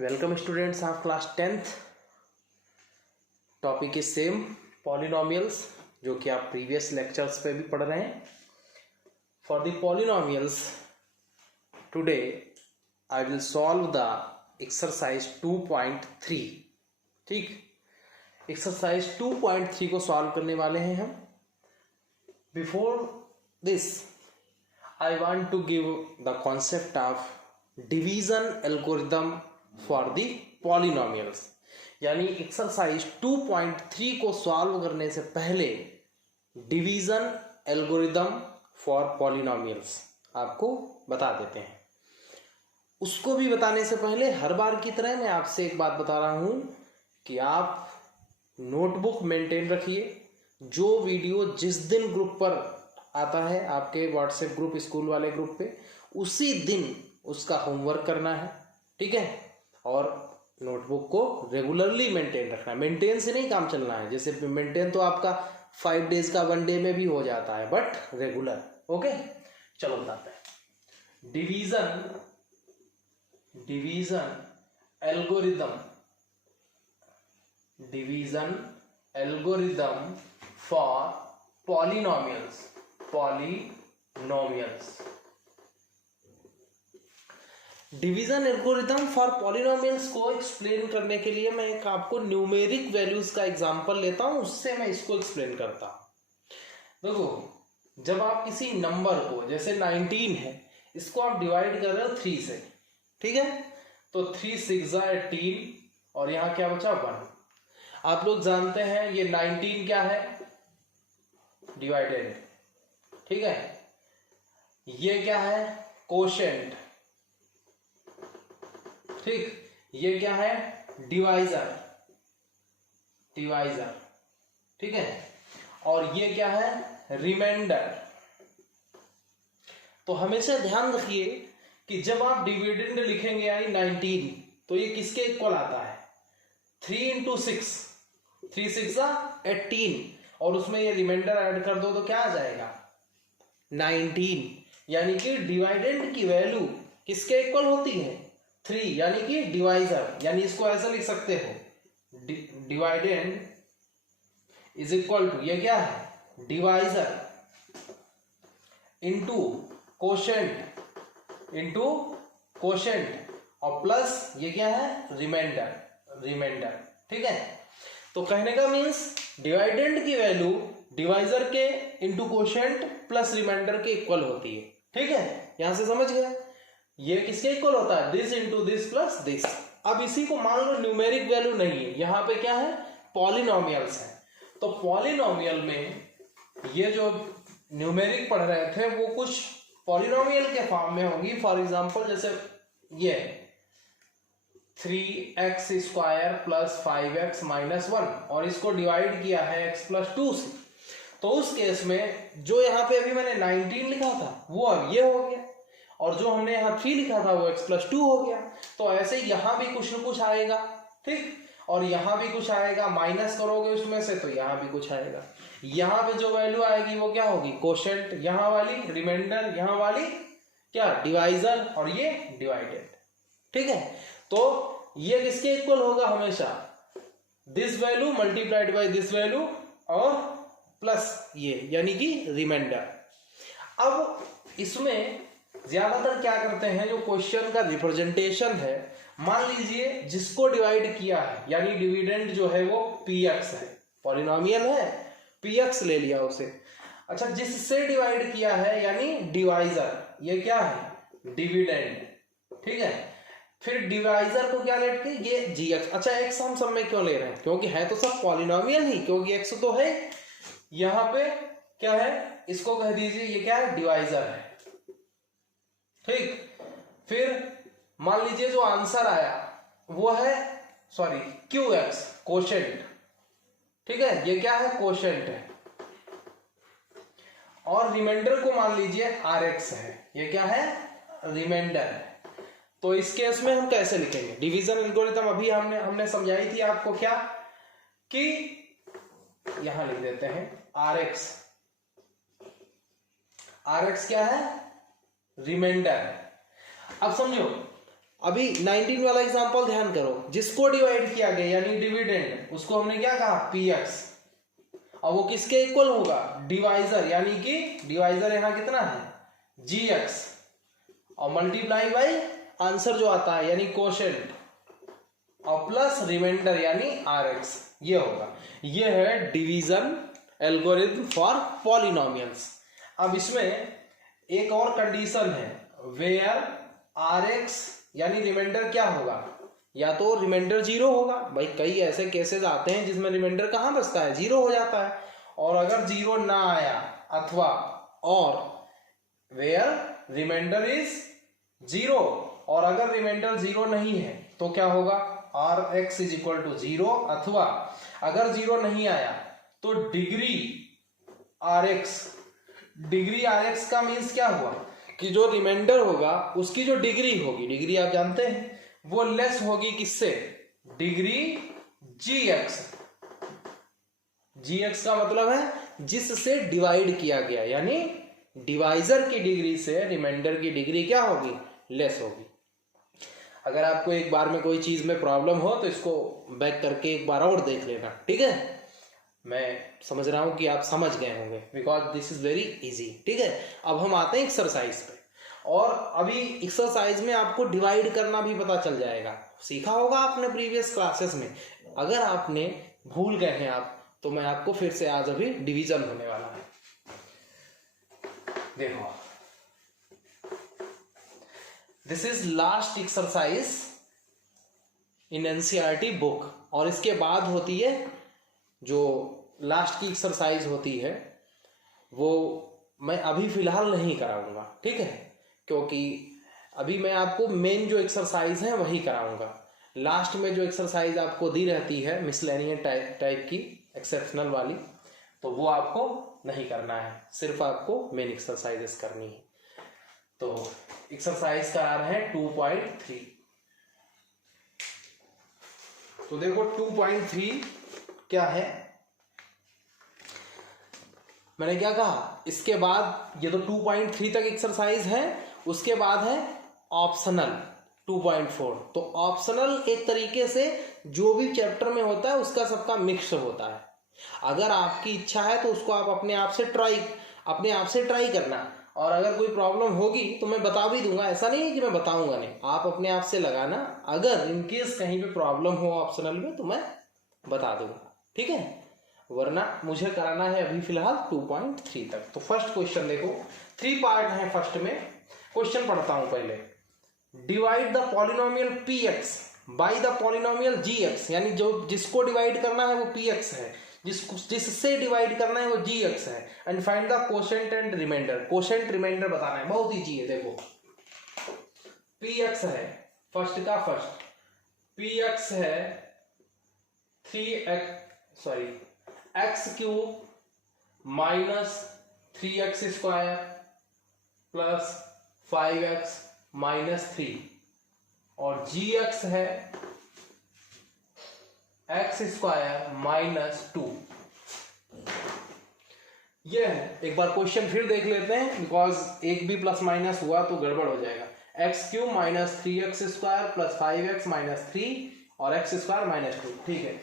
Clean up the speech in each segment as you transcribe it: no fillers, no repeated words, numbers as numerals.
Welcome students of class 10th। Topic is same, polynomials, जो कि आप प्रीवियस लेक्चर्स पे भी पढ़ रहे हैं। For the polynomials today I will solve the exercise 2.3। ठीक, एक्सरसाइज 2.3 को सॉल्व करने वाले हैं हम। Before this I want to give the concept of division algorithm for the polynomials. यानी एक्सरसाइज 2.3 को सॉल्व करने से पहले डिवीजन एल्गोरिथम फॉर पॉलिनोमियल्स आपको बता देते हैं। उसको भी बताने से पहले हर बार की तरह मैं आपसे एक बात बता रहा हूं कि आप नोटबुक मेंटेन रखिए। जो वीडियो जिस दिन ग्रुप पर आता है, आपके व्हाट्सएप ग्रुप, स्कूल वाले ग्रुप पे, उसी दिन उसका होमवर्क करना है। ठीक है, और नोटबुक को रेगुलरली मेंटेन रखना है। मेंटेन से नहीं काम चलना है। जैसे मेंटेन तो आपका 5 डेज का 1 डे में भी हो जाता है, बट रेगुलर। ओके, चलो बताते हैं। Division algorithm for polynomials. Division algorithm for polynomials को एक्सप्लेन करने के लिए मैं एक आपको न्यूमेरिक वैल्यूज का एग्जांपल लेता हूं, उससे मैं इसको एक्सप्लेन करता हूं। देखो, जब आप किसी नंबर को, जैसे 19 है, इसको आप डिवाइड कर रहे हो 3 से, ठीक है, तो 3 6 18 और यहां क्या बचा 1। आप लोग जानते हैं ये 19 क्या है, डिवाइडेड, ठीक है। ये क्या है, कोशेंट, ठीक। ये क्या है, डिवाइजर, ठीक है। और ये क्या है, रिमाइंडर। तो हमेशा ध्यान रखिए कि जब आप डिविडेंड लिखेंगे यानी 19, तो ये किसके इक्वल आता है, 3 × 6, 3 6 18, और उसमें ये रिमाइंडर ऐड कर दो तो क्या आ जाएगा, 19। यानी कि डिवाइडेंड की वैल्यू किसके इक्वल होती है, 3, यानी कि डिवाइजर। यानी इसको ऐसा लिख सकते हो, डिवाइडेंड इज इक्वल टू, ये क्या है, डिवाइजर इंटू कोशेंट और प्लस ये क्या है, रिमाइंडर, ठीक है। तो कहने का मीन्स डिवाइडेंड की वैल्यू डिवाइजर के इंटू कोशेंट प्लस रिमाइंडर के इक्वल होती है। ठीक है, यहां से समझ गए। ये किसके इक्वल होता है, this into this plus this. अब इसी को मान लो न्यूमेरिक वैल्यू नहीं है, यहां पे क्या है, पॉलिनोमियल्स है। तो पॉलिनोमियल में ये जो न्यूमेरिक पढ़ रहे थे वो कुछ पॉलिनोमियल के फॉर्म में होगी। फॉर एग्जांपल जैसे ये 3x² + 5x - 1 और इसको डिवाइड किया है x + 2 से, तो उस केस में जो यहाँ पे अभी मैंने 19 लिखा था वो अब ये हो गया, और जो हमने यहाँ 3 लिखा था वो x + 2 हो गया। तो ऐसे ही यहाँ भी कुछ न कुछ आएगा, ठीक, और यहाँ भी कुछ आएगा, माइनस करोगे उसमें से तो यहाँ भी कुछ आएगा। यहाँ पे जो वैल्यू आएगी वो क्या होगी, कोशेंट, यहाँ वाली रिमाइंडर, यहाँ वाली क्या, डिवाइजर, और ये डिवाइडेड, ठीक है। तो ये किसके इक्वल होगा हमेशा, this value multiplied by this value और प्लस ये, यानी कि रिमाइंडर। अब इसमें ज्यादातर क्या करते हैं, जो क्वेश्चन का रिप्रेजेंटेशन है, मान लीजिए जिसको डिवाइड किया है, यानी डिविडेंड जो है वो px है, पॉलिनोमियल है, px ले लिया उसे। अच्छा, जिससे डिवाइड किया है यानी डिवाइजर, ये क्या है, डिविडेंड, ठीक है। फिर डिवाइजर को क्या लेट के, ये gx। अच्छा, x हम सब में क्यों ले रहे हैं, क्योंकि है तो सब पॉलिनोमियल ही, क्योंकि x तो है। यहां पे क्या है, इसको कह दीजिए ये क्या है, डिवाइजर है, ठीक। फिर मान लीजिए जो आंसर आया वो है, सॉरी, qx, कोशेंट, ठीक है, ये क्या है, कोशेंट है। और रिमाइंडर को मान लीजिए rx है, ये क्या है, रिमाइंडर है। तो इस केस में हम कैसे लिखेंगे डिवीजन एल्गोरिथम, अभी हमने समझाई थी आपको क्या, कि यहां लिख देते हैं rx क्या है, रिमाइंडर है। अब समझो, अभी 19 वाला एग्जांपल ध्यान करो, जिसको डिवाइड किया गया यानी डिविडेंड, उसको हमने क्या कहा, पी एक्स। अब वो किसके इक्वल होगा, डिवाइजर, यानी कि डिवाइजर यहाँ कितना है, जी एक्स, और मल्टीप्लाई बाई आंसर जो आता है यानी कोशेंट, और प्लस रिमाइंडर यानी आर एक्स, ये होगा। ये है डिवीजन एल्गोरिथम फॉर पॉलिनोमियल्स। अब इसमें एक और कंडीशन है, वेयर आर एक्स यानी रिमाइंडर क्या होगा, या तो रिमाइंडर जीरो होगा, भाई कई ऐसे केसेस आते हैं जिसमें रिमाइंडर कहाँ बचता है, जीरो हो जाता है, और अगर जीरो ना आया, अथवा और वेयर रिमाइंडर इज जीरो, और अगर रिमाइंडर जीरो नहीं है तो क्या होगा, r x is equal to zero, अथवा अगर जीरो नहीं आया तो degree r x, degree r x का मीन्स क्या हुआ कि जो रिमाइंडर होगा उसकी जो डिग्री होगी, डिग्री आप जानते हैं, वो लेस होगी किससे, डिग्री जी एक्स। जी एक्स का मतलब है जिससे डिवाइड किया गया, यानी डिवाइजर की डिग्री से रिमाइंडर की डिग्री क्या होगी, लेस होगी। अगर आपको एक बार में कोई चीज में प्रॉब्लम हो तो इसको बैक करके एक बार और देख लेना, ठीक है। मैं समझ रहा हूं कि आप समझ गए होंगे, because this is very easy, ठीक है। अब हम आते हैं एक्सरसाइज पे, और अभी एक्सरसाइज में आपको डिवाइड करना भी पता चल जाएगा, सीखा होगा आपने प्रीवियस क्लासेस में। अगर आपने भूल गए हैं आप, तो मैं आपको फिर से आज अभी डिवीजन होने वाला है। देखो, this is last exercise in NCERT book, और इसके बाद होती है जो लास्ट की एक्सरसाइज होती है, वो मैं अभी फिलहाल नहीं कराऊंगा, ठीक है, क्योंकि अभी मैं आपको मेन जो एक्सरसाइज है वही कराऊंगा। लास्ट में जो एक्सरसाइज आपको दी रहती है मिसलेनियस टाइप की, एक्सेप्शनल वाली, तो वो आपको नहीं करना है, सिर्फ आपको मेन एक्सरसाइजेस करनी है। तो एक्सरसाइज करा रहे हैं 2.3। तो देखो 2.3 क्या है, मैंने क्या कहा, इसके बाद ये तो 2.3 तक एक्सरसाइज है, उसके बाद है ऑप्शनल 2.4। तो ऑप्शनल एक तरीके से जो भी चैप्टर में होता है उसका सबका मिक्स होता है। अगर आपकी इच्छा है तो उसको आप अपने आप से ट्राई करना, और अगर कोई प्रॉब्लम होगी तो मैं बता भी दूंगा, ऐसा नहीं है कि मैं बताऊंगा नहीं, आप अपने आप से लगाना। अगर इनकेस कहीं पे प्रॉब्लम हो ऑप्शनल में तो मैं बता दूंगा, ठीक है, वरना मुझे कराना है अभी फिलहाल 2.3 तक। तो फर्स्ट क्वेश्चन देखो, 3 पार्ट है। फर्स्ट में क्वेश्चन पढ़ता हूं पहले, divide the polynomial p x by the polynomial g x, यानी जो जिसको डिवाइड करना है वो पी एक्स है, जिससे डिवाइड करना है वो जी एक्स है, and find the quotient and remainder. Quotient remainder बताना है, बहुत ईजी है। देखो पी एक्स है, फर्स्ट का फर्स्ट, पी एक्स है 3x x cube minus 3x square plus 5x minus 3, और जी एक्स है एक्स स्क्वायर माइनस 2। ये है, एक बार क्वेश्चन फिर देख लेते हैं, बिकॉज एक भी प्लस माइनस हुआ तो गड़बड़ हो जाएगा। X cube minus 3x square plus 5x minus 3 और एक्स स्क्वायर माइनस 2, ठीक है।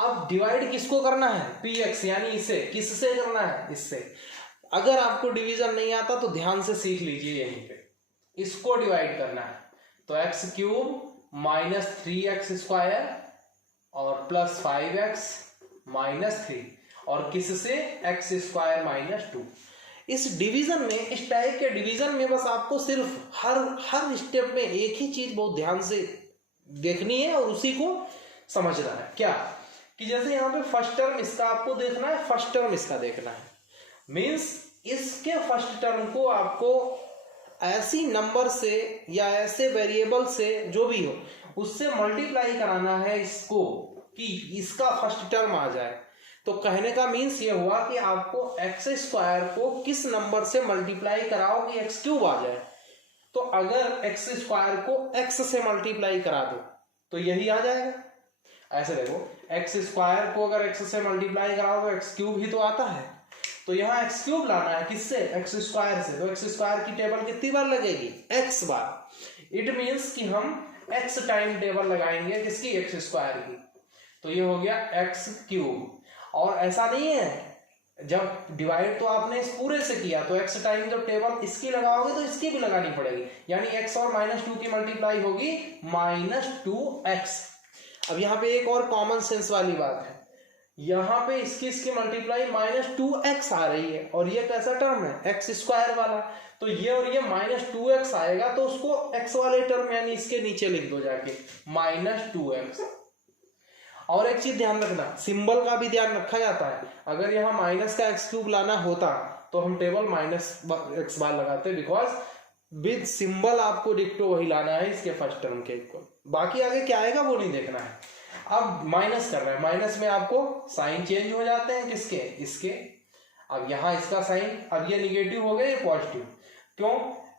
अब डिवाइड किसको करना है, पी एक्स, यानी इसे किससे करना है, इससे। अगर आपको डिवीजन नहीं आता तो ध्यान से सीख लीजिए, यहीं पे इसको डिवाइड करना है। तो x cube minus 3x square और प्लस 5x माइनस 3, और किससे, एक्स स्क्वायर माइनस 2। इस डिवीजन में, इस टाइप के डिवीजन में बस आपको सिर्फ हर स्टेप में एक ही चीज बहुत ध्यान से देखनी है और उसी को समझना है। क्या कि जैसे यहाँ पे फर्स्ट टर्म इसका आपको देखना है, फर्स्ट टर्म इसका देखना है, मींस इसके फर्स्ट टर्म को आपको ऐसी नंबर से या ऐसे वेरिएबल से जो भी हो उससे मल्टीप्लाई कराना है इसको कि इसका फर्स्ट टर्म आ जाए। तो कहने का मीन्स ये हुआ कि आपको एक्स स्क्वायर को किस नंबर से मल्टीप्लाई कराओ कि एक्स क्यूब आ जाए। तो अगर एक्स स्क्वायर को एक्स से मल्टीप्लाई करा दो तो यही आ जाएगा। ऐसे देखो, एक्स स्क्वायर को अगर एक्स से मल्टीप्लाई कराओ तो एक्स क्यूब ही तो आता है। तो यहाँ एक्स क्यूब लाना है किससे, एक्स स्क्वायर से। तो एक्स स्क्वायर की टेबल कितनी बार लगेगी, एक्स बार। इट मीन्स कि हम x टाइम टेबल लगाएंगे किसकी, एक्स स्क्वायर की। तो ये हो गया एक्स क्यूब। और ऐसा नहीं है, जब डिवाइड तो आपने इस पूरे से किया तो x टाइम जब टेबल इसकी लगाओगे तो इसकी भी लगानी पड़ेगी, यानी x और -2 की मल्टीप्लाई होगी -2x। अब यहाँ पे एक और कॉमन सेंस वाली बात है, यहाँ पे इसकी मल्टीप्लाई -2x आ रही है और ये कैसा टर्म है, एक्स स्क्वायर वाला। तो ये और ये -2x आएगा तो उसको x वाले टर्म यानी इसके नीचे लिख दो जाके -2x। और एक चीज ध्यान रखना, सिंबल का भी ध्यान रखा जाता है। अगर यहाँ माइनस का एक्स क्यूब लाना होता तो हम टेबल -x बार लगाते, बिकॉज विद सिंबल आपको डिक्टो वही लाना है इसके फर्स्ट टर्म के इक्वल। बाकी आगे क्या आएगा वो नहीं देखना है। अब माइनस कर रहे हैं, माइनस में आपको साइन चेंज हो जाते हैं किसके, इसके। अब यहाँ इसका साइन, अब ये निगेटिव हो गया, ये पॉजिटिव। क्यों,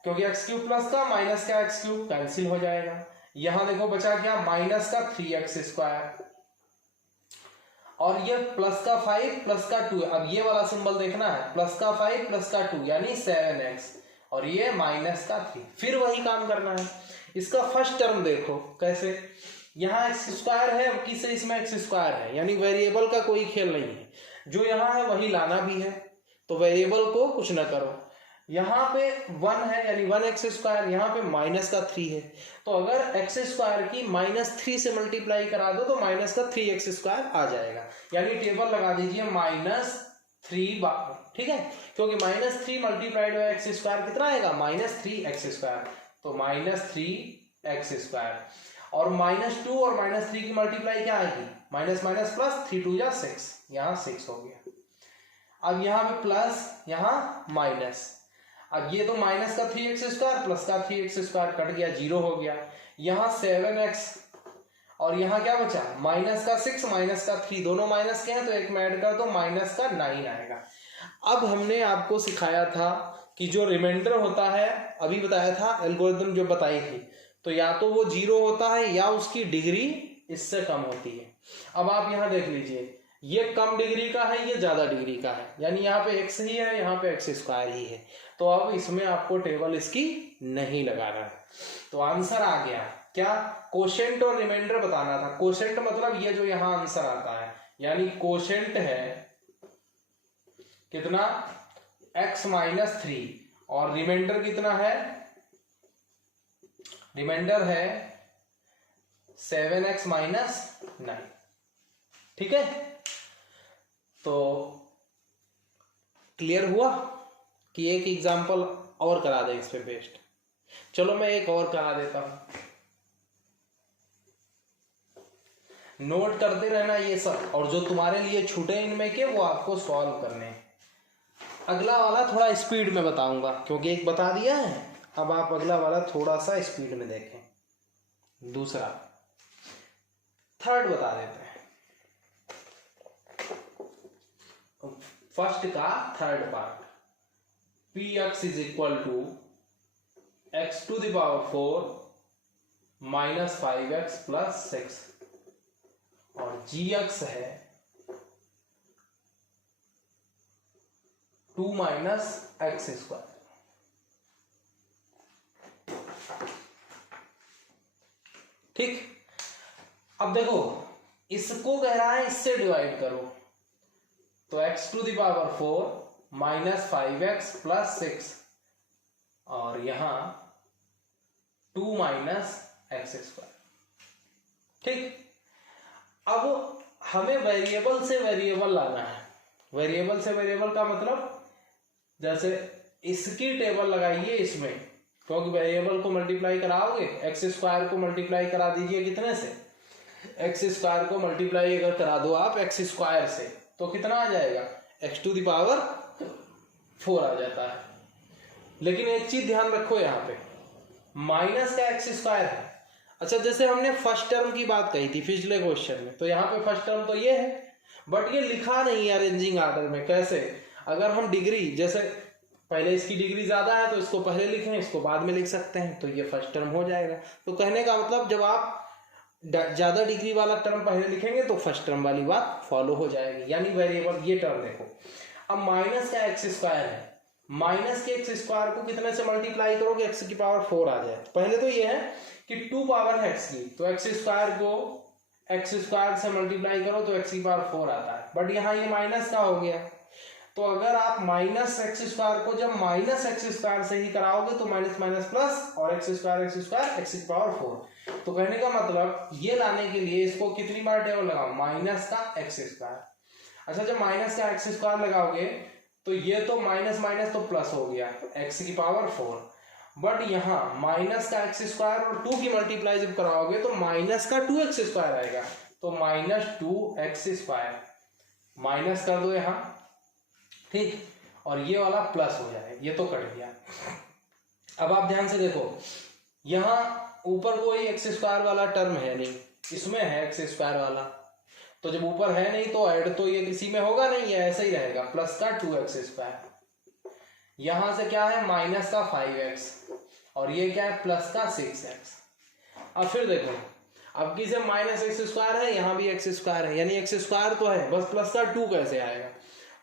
क्योंकि एक्स क्यूब प्लस का माइनस का एक्स क्यूब कैंसिल हो जाएगा। यहाँ देखो बचा क्या, माइनस का 3x स्क्वायर और ये प्लस का 5 प्लस का 2। अब ये वाला सिंबल देखना है, प्लस का 5 प्लस का 2 यानी 7x और ये माइनस का 3। फिर वही काम करना है। इसका फर्स्ट टर्म देखो कैसे, यहाँ एक्स स्क्वायर है किसे, इसमें एक्स स्क्वायर है, यानी वेरिएबल का कोई खेल नहीं है, जो यहाँ है वही लाना भी है। तो वेरिएबल को कुछ ना करो, यहाँ पे 1 है यानी 1x स्क्वायर, यहाँ पे माइनस का 3 है। तो अगर एक्स स्क्वायर की -3 से मल्टीप्लाई करा दो तो माइनस का 3x स्क्वायर आ जाएगा, यानी टेबल लगा दीजिए -3 बार, ठीक है। क्योंकि -3 मल्टीप्लाइड बाय एक्स स्क्वायर कितना आएगा, -3x स्क्वायर। तो -3x स्क्वायर और -2 और -3 की मल्टीप्लाई क्या आएगी, माइनस माइनस प्लस, 3 2 जा 6, यहाँ 6 हो गया। अब यहाँ पे प्लस, यहाँ माइनस। अब ये तो माइनस का 3x स्क्वायर प्लस का 3x स्क्वायर कट गया, 0 हो गया। यहाँ 7x और यहाँ क्या बचा, माइनस का 6 माइनस का 3, दोनों माइनस के हैं तो एक में ऐड कर दो, माइनस का 9 आएगा। अब हमने आपको सिखाया था कि जो रिमाइंडर होता है, अभी बताया था एल्गोरिथम जो बताई थी, तो या तो वो 0 होता है या उसकी डिग्री इससे कम होती है। अब आप यहाँ देख लीजिए, ये कम डिग्री का है, ये ज्यादा डिग्री का है, यानी यहाँ पे x ही है, यहाँ पे x स्क्वायर ही है। तो अब इसमें आपको टेबल इसकी नहीं लगाना है। तो आंसर आ गया क्या, कोशेंट और रिमाइंडर बताना था। कोशेंट मतलब ये जो यहाँ आंसर आता है, यानी कोशेंट है कितना, x -3 और रिमाइंडर कितना है, रिमाइंडर है 7x -9, ठीक है। तो क्लियर हुआ कि एक एग्जांपल और करा दे इस पे बेस्ड। चलो मैं एक और करा देता हूं, नोट करते रहना ये सब, और जो तुम्हारे लिए छूटे इनमें के वो आपको सॉल्व करने हैं। अगला वाला थोड़ा स्पीड में बताऊंगा क्योंकि एक बता दिया है, अब आप अगला वाला थोड़ा सा स्पीड में देखें। दूसरा, थर्ड बता देते हैं, फर्स्ट का third part, px is equal to x⁴ -5x + 6 और gx है 2 - x²। ठीक, अब देखो इसको कह रहा है इससे डिवाइड करो, तो x⁴ -5x + 6 और यहां 2 - x²। ठीक, अब हमें वेरिएबल से वेरिएबल लाना है। वेरिएबल से वेरिएबल का मतलब, जैसे इसकी टेबल लगाइए इसमें, क्योंकि वेरिएबल को मल्टीप्लाई कराओगे, x² को मल्टीप्लाई करा दीजिए कितने से, x² को मल्टीप्लाई अगर करा दो आप x² से तो कितना आ जाएगा, x⁴ आ जाता है। लेकिन एक चीज ध्यान रखो, यहाँ पे माइनस का x² है। अच्छा, जैसे हमने फर्स्ट टर्म की बात कही थी पिछले क्वेश्चन में, तो यहाँ पे फर्स्ट टर्म तो ये है, बट ये लिखा नहीं है अरेंजिंग ऑर्डर में। कैसे, अगर हम डिग्री, जैसे पहले इसकी डिग्री ज्यादा है तो इसको पहले लिखें, इसको बाद में लिख सकते हैं, तो ये फर्स्ट टर्म हो जाएगा। तो कहने का मतलब, जब आप ज्यादा डिग्री वाला टर्म पहले लिखेंगे तो फर्स्ट टर्म वाली बात फॉलो हो जाएगी। यानी वेरिएबल, ये टर्म देखो, अब माइनस का x² है माइनस के एक्स स्क्वायर को कितने से मल्टीप्लाई करोगे, एक्स की पावर 4 आ जाए। पहले तो ये है कि 2 पावर है एक्स की, तो एक्स स्क्वायर को एक्स स्क्वायर से मल्टीप्लाई करो तो एक्स की पावर 4 आता है, बट यहाँ ये माइनस का हो गया। तो अगर आप माइनस एक्स स्क्वायर को जब माइनस एक्स स्क्वायर से ही कराओगे तो माइनस माइनस प्लस और एक्स स्क्वायर एक्स की पावर 4। तो कहने का मतलब ये लाने के लिए इसको कितनी बार टेबल लगाओ, माइनस का एक्स स्क्वायर। अच्छा, जब माइनस का एक्स स्क्वायर लगाओगे तो ये तो माइनस माइनस तो प्लस हो गया, एक्स की पावर 4। बट यहाँ माइनस का एक्स स्क्वायर और 2 की मल्टीप्लाई जब कराओगे तो माइनस का 2x स्क्वायर आएगा, तो माइनस 2x स्क्वायर माइनस कर दो यहाँ, ठीक, और ये वाला प्लस हो जाए, ये तो कट गया। अब आप ध्यान से देखो, यहाँ ऊपर कोई एक्स स्क्वायर वाला टर्म है नहीं, इसमें है एक्स स्क्वायर वाला, तो जब ऊपर है नहीं तो ऐड तो ये किसी में होगा नहीं, है ऐसा ही रहेगा, प्लस का 2x स्क्वायर। यहां से क्या है, माइनस का 5x और ये क्या है, प्लस का 6x। अब फिर देखो, अब किसे माइनस एक्स स्क्वायर है, यहाँ भी एक्स स्क्वायर है, यानी एक्स स्क्वायर तो है, बस प्लस का 2 कैसे आएगा।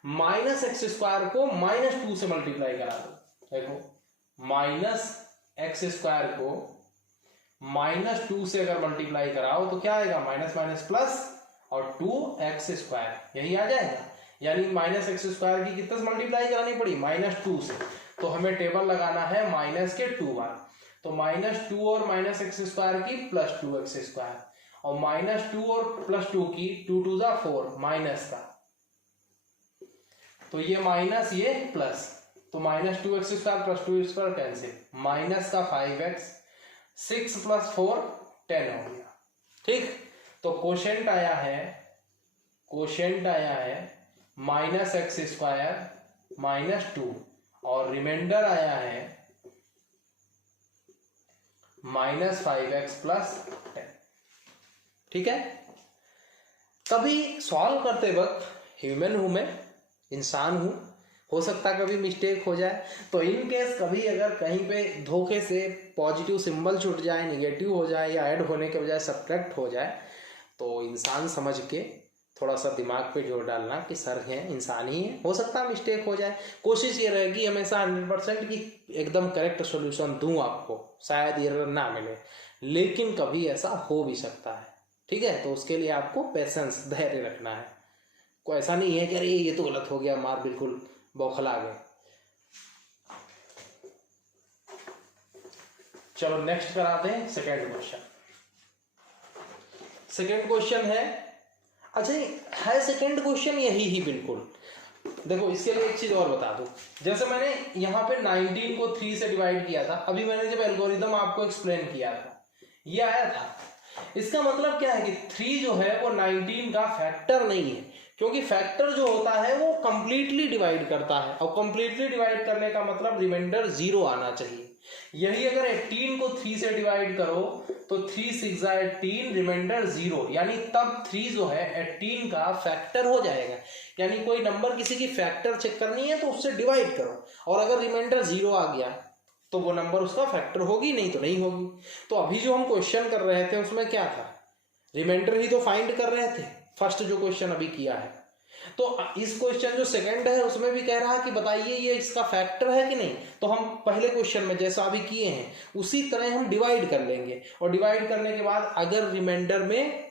माइनस एक्स स्क्वायर को माइनस 2 से मल्टीप्लाई करा दो, देखो माइनस एक्स स्क्वायर को माइनस 2 से अगर मल्टीप्लाई कराओ तो क्या आएगा, माइनस माइनस प्लस और 2x स्क्वायर, यही आ जाएगा। यानी माइनस एक्स स्क्वायर की कितने से मल्टीप्लाई करानी पड़ी, माइनस 2 से। तो हमें टेबल लगाना है माइनस के 2 बार, तो माइनस 2 और माइनस एक्स स्क्वायर की प्लस 2x स्क्वायर, और माइनस 2 और प्लस 2 की 2 2 जा 4 माइनस का, तो ये माइनस ये प्लस, तो minus 2x square plus 2 square cancel, minus का 5x, 6 प्लस 4 10 हो गया, ठीक। तो कोशेंट आया है माइनस एक्स स्क्वायर माइनस 2 और रिमाइंडर आया है माइनस 5x प्लस 10, ठीक है। कभी सॉल्व करते वक्त ह्यूमन हूं मैं, इंसान हूं, हो सकता है कभी मिस्टेक हो जाए, तो इन केस कभी अगर कहीं पे धोखे से पॉजिटिव सिंबल छूट जाए, निगेटिव हो जाए या ऐड होने के बजाय सब्ट्रैक्ट हो जाए, तो इंसान समझ के थोड़ा सा दिमाग पे जोर डालना कि सर है, इंसान ही है, हो सकता है मिस्टेक हो जाए। कोशिश ये रहेगी हमेशा 100% की एकदम करेक्ट सॉल्यूशन दूं आपको, शायद एरर ना मिले, लेकिन कभी ऐसा हो भी सकता है, ठीक है। तो उसके लिए आपको पेशेंस, धैर्य रखना है। कोई ऐसा नहीं है कि अरे ये तो गलत हो गया, मार बिल्कुल बौखला गए। चलो नेक्स्ट कराते हैं सेकेंड क्वेश्चन। सेकेंड क्वेश्चन है, अच्छा है सेकेंड क्वेश्चन यही ही बिल्कुल। देखो इसके लिए एक चीज और बता दूं, जैसे मैंने यहाँ पे 19 को 3 से डिवाइड किया था, अभी मैंने जब एल्गोरिदम आपको एक्सप्लेन किया था, ये आया था। इसका मतलब क्या है कि 3 जो है वो 19 का फैक्टर नहीं है, क्योंकि फैक्टर जो होता है वो कंप्लीटली डिवाइड करता है, और कंप्लीटली डिवाइड करने का मतलब रिमाइंडर 0 आना चाहिए। यही अगर 18 को 3 से डिवाइड करो तो 3 6 18, रिमाइंडर 0, यानी तब 3 जो है 18 का फैक्टर हो जाएगा। यानी कोई नंबर किसी की फैक्टर चेक करनी है तो उससे डिवाइड करो, और अगर रिमाइंडर 0 आ गया तो वो नंबर उसका फैक्टर होगी, नहीं तो नहीं होगी। तो अभी जो हम क्वेश्चन कर रहे थे उसमें क्या था, रिमाइंडर ही तो फाइंड कर रहे थे, फर्स्ट जो क्वेश्चन अभी किया है। तो इस क्वेश्चन जो सेकंड है उसमें भी कह रहा है कि बताइए ये इसका फैक्टर है कि नहीं, तो हम पहले क्वेश्चन में जैसा अभी किए हैं उसी तरह हम डिवाइड कर लेंगे, और डिवाइड करने के बाद अगर रिमाइंडर में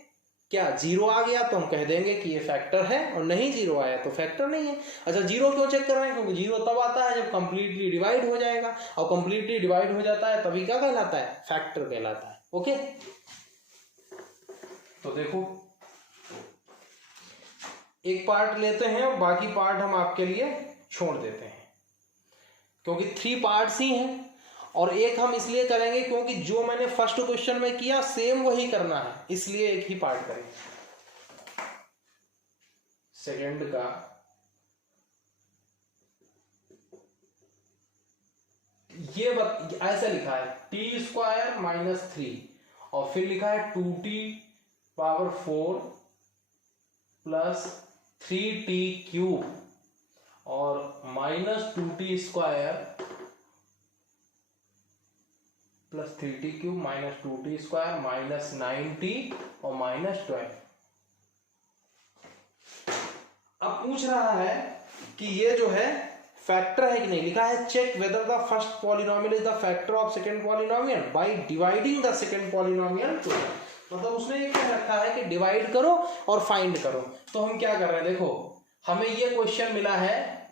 क्या 0 आ गया तो हम कह देंगे कि ये फैक्टर है, और नहीं 0 आया तो फैक्टर नहीं है। अच्छा 0 क्यों चेक कर रहे हैं, क्योंकि 0 तब आता है जब कंप्लीटली डिवाइड हो जाएगा, और कंप्लीटली डिवाइड हो जाता है तभी क्या कहलाता है, फैक्टर कहलाता है। ओके, तो देखो एक पार्ट लेते हैं और बाकी पार्ट हम आपके लिए छोड़ देते हैं, क्योंकि 3 पार्ट्स ही हैं, और एक हम इसलिए करेंगे क्योंकि जो मैंने फर्स्ट क्वेश्चन में किया सेम वही करना है, इसलिए एक ही पार्ट करेंगे। सेकंड का ये ऐसा लिखा है t² माइनस 3, और फिर लिखा है 2t power 4 plus 3t cube और minus 2t square plus 3t cube minus 2t square minus 9t और माइनस 12। अब पूछ रहा है कि ये जो है फैक्टर है कि नहीं, लिखा है check whether the first polynomial is the factor of second polynomial by dividing the second polynomial to, मतलब उसने ये क्या रखा है कि डिवाइड करो और फाइंड करो। तो हम क्या कर रहे हैं, देखो हमें ये क्वेश्चन मिला है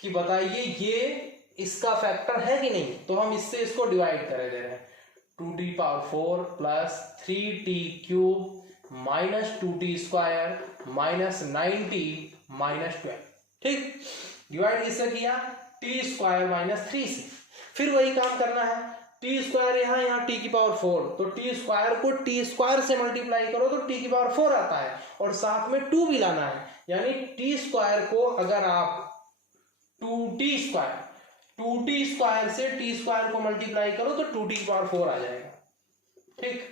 कि बताइए ये इसका फैक्टर है कि नहीं, तो हम इससे इसको डिवाइड कर दे रहे हैं 2t⁴ plus 3t³ minus 2t² minus 9t minus 12, ठीक। डिवाइड किससे किया, t² माइनस 3 से। फिर वही काम करना है, t² यहाँ t⁴, तो t² को t² से मल्टीप्लाई करो तो t⁴ आता है, और साथ में 2 भी लाना है, यानी t² को अगर आप 2t² से t² को मल्टीप्लाई करो तो 2t⁴ आ जाएगा, ठीक।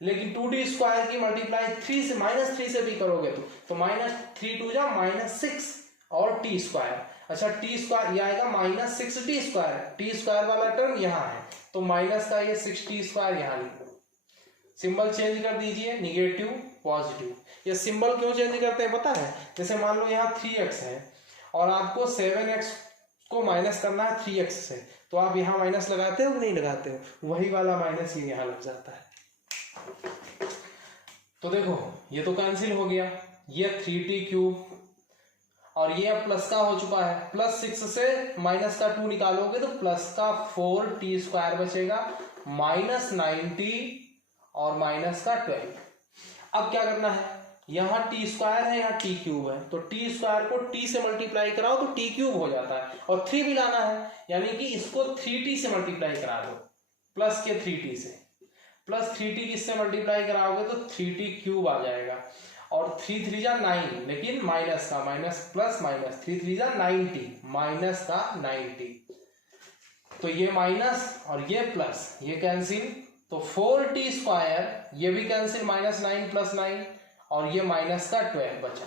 लेकिन 2t² की मल्टीप्लाई 3 से -3 से भी करोगे तो -3 2 जा -6 और t², अच्छा t² ये आएगा -6t², t² वाला टर्म यहाँ है तो माइनस का ये 6t² यहाँ लिखो, सिंबल चेंज कर दीजिए, निगेटिव पॉजिटिव। ये सिंबल क्यों चेंज करते हैं पता है, जैसे मान लो यहाँ 3x है और आपको 7x को माइनस करना है 3x से, तो आप यहाँ माइनस लगाते हो नहीं लगाते हो, वही वाला माइनस ये यहाँ लग जाता है। तो देखो ये तो कैंसिल हो गया, ये 3t³ और ये अब प्लस का हो चुका है, +6 से माइनस का 2 निकालोगे तो प्लस का 4t² बचेगा, -9t और माइनस का 12। अब क्या करना है, यहाँ t² है यहाँ t³ है, तो t² को t से मल्टीप्लाई कराओ तो t³ हो जाता है, और 3 भी लाना है, यानी कि इसको 3t से मल्टीप्लाई करा दो, प्लस के 3t से, प्लस 3t किससे मल्टीप्लाई कराओगे तो 3t³ आ जाएगा, और 3 3 जा 9, लेकिन माइनस का माइनस प्लस माइनस 3 3 जा 90, माइनस का 90, तो ये माइनस और ये प्लस ये कैंसिल, तो 4t² ये भी कैंसिल, -9 + 9, और ये माइनस का 12 बचा।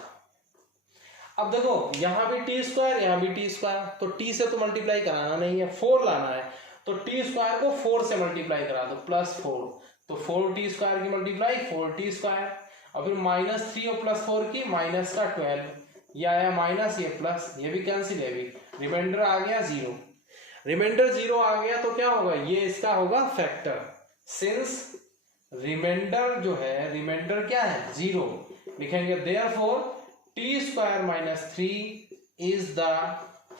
अब देखो यहाँ भी t² यहाँ भी t², तो t से तो मल्टीप्लाई कराना नहीं है, 4 लाना है, तो t² को 4 से मल्टीप्लाई करा दो, +4, तो 4t² की मल्टीप्लाई 4t², और फिर -3 और +4 की माइनस का 12, ये आया माइनस ये प्लस, ये भी कैंसिल है, भी रिमाइंडर आ गया 0, रिमाइंडर 0 आ गया तो क्या होगा, ये इसका होगा फैक्टर, सिंस रिमाइंडर जो है, रिमाइंडर क्या है 0, लिखेंगे therefore t² - 3 is the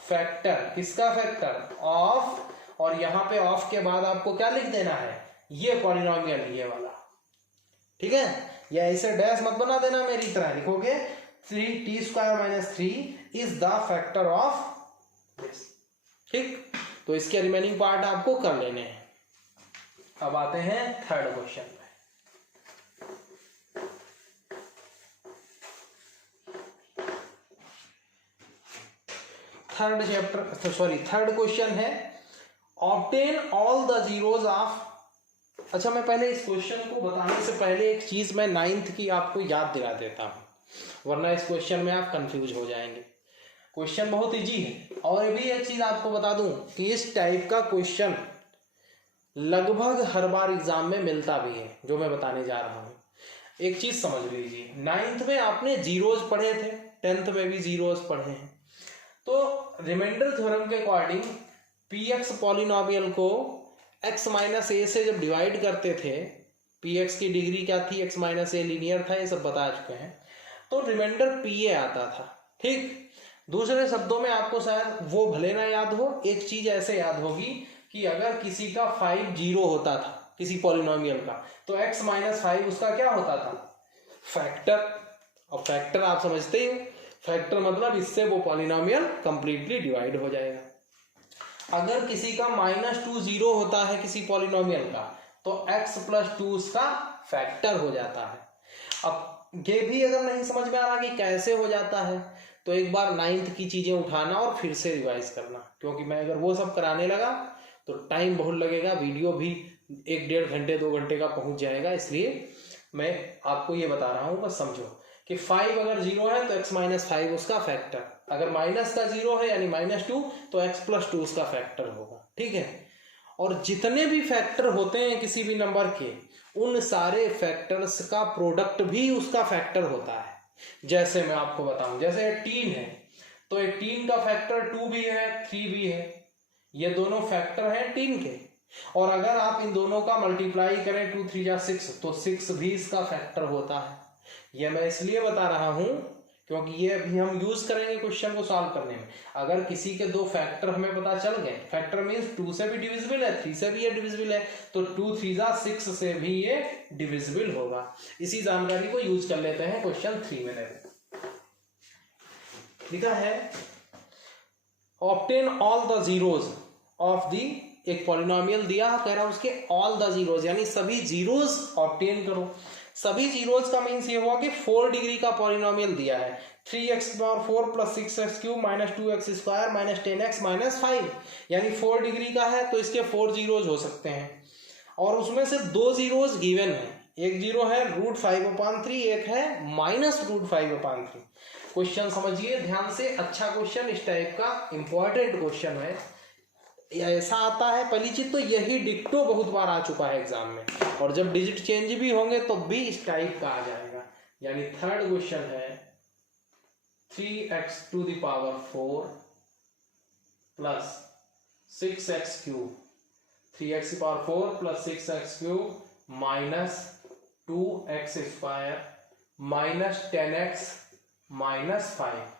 factor, किसका फैक्टर, ऑफ, और यहाँ पे ऑफ के बाद आपको क्या लिख देना है, ये पॉलिनोमियल ये वाला, ठीक है। या ऐसे डैश मत बना देना, मेरी तरह लिखोगे t² - 3 is the factor of this, ठीक। तो इसके रिमेनिंग पार्ट आपको कर लेने हैं। अब आते हैं थर्ड क्वेश्चन में। थर्ड क्वेश्चन है obtain all the zeros of. अच्छा मैं पहले इस क्वेश्चन को बताने से पहले एक चीज मैं 9th की आपको याद दिला देता हूं, वरना इस क्वेश्चन में आप कंफ्यूज हो जाएंगे। क्वेश्चन बहुत इजी है, और भी एक चीज आपको बता दूं कि इस टाइप का क्वेश्चन लगभग हर बार एग्जाम में मिलता भी है, जो मैं बताने जा रहा हूं। एक चीज समझ लीजिए, 9th में आपने जीरोज पढ़े थे, 10th में भी जीरोज पढ़े हैं, तो रिमाइंडर थ्योरम के अकॉर्डिंग px पॉलिनोमियल को x - a से जब डिवाइड करते थे, px की डिग्री क्या थी, x - a लीनियर था, ये सब बता चुके हैं, तो रिमाइंडर pa आता था, ठीक। दूसरे शब्दों में आपको शायद वो भले ना याद हो, एक चीज ऐसे याद होगी कि अगर किसी का 5 0 होता था किसी पॉलिनोमियल का, तो x - 5 उसका क्या होता था, फैक्टर। और फैक्टर आप समझते ही हो, फैक्टर मतलब इससे वो पॉलिनोमियल कंप्लीटली डिवाइड हो जाएगा। अगर किसी का -2 0 होता है किसी पॉलिनोमियल का, तो x + 2 उसका फैक्टर हो जाता है। अब ये भी अगर नहीं समझ में आ रहा कि कैसे हो जाता है, तो एक बार 9th की चीजें उठाना और फिर से रिवाइज करना, क्योंकि मैं अगर वो सब कराने लगा तो टाइम बहुत लगेगा, वीडियो भी 1-1.5 घंटे 2 घंटे का पहुंच जाएगा, इसलिए मैं आपको ये बता रहा हूं, बस समझो कि 5 अगर 0 है तो x - 5 उसका फैक्टर, अगर माइनस का 0 है यानी -2 तो x + 2 उसका फैक्टर होगा, ठीक है। और जितने भी फैक्टर होते हैं किसी भी नंबर के, उन सारे फैक्टर्स का प्रोडक्ट भी उसका फैक्टर होता है। जैसे मैं आपको बताऊं, जैसे 18 है तो 18 का फैक्टर 2 भी है 3 भी है, ये दोनों फैक्टर हैं 18 के। और अगर आप इन दोनों का मल्टीप्लाई करें 2 3 जा 6 तो 6 भी इसका फैक्टर होता है। ये मैं इसलिए बता रहा हूं क्योंकि ये अभी हम यूज करेंगे क्वेश्चन को सॉल्व करने में। अगर किसी के दो फैक्टर हमें पता चल गए, फैक्टर मींस 2 से भी डिविजिबल है, 3 से भी ये डिविजिबल है, तो 2 3 जा 6 से भी ये डिविजिबल होगा। इसी जानकारी को यूज कर लेते हैं क्वेश्चन 3 में। लिखा है obtain all the zeros of the, एक पॉलिनोमियल दिया, कह रहा है उसके ऑल द जीरोज यानी सभी जीरोज ऑब्टेन करो। सभी जीरोज का मीन्स ये हुआ कि 4 डिग्री का पॉलिनोमियल दिया है, 3x⁴ plus 6x³ minus 2x² minus 10x minus 5, यानी 4 डिग्री का है तो इसके 4 जीरोज हो सकते हैं। और उसमें से 2 जीरोज गिवन है, एक जीरो है √5/3, एक है -√5/3। क्वेश्चन समझिए ध्यान से, अच्छा क्वेश्चन, इस टाइप का इंपॉर्टेंट क्वेश्चन है। ऐसा आता है, पहली चीज तो यही डिक्टो बहुत बार आ चुका है एग्जाम में, और जब डिजिट चेंज भी होंगे तो भी इस टाइप का आ जाएगा। यानी थर्ड क्वेश्चन है 3x⁴ plus 6x³ 3x⁴ plus 6x³ minus 2x² minus 10x minus 5।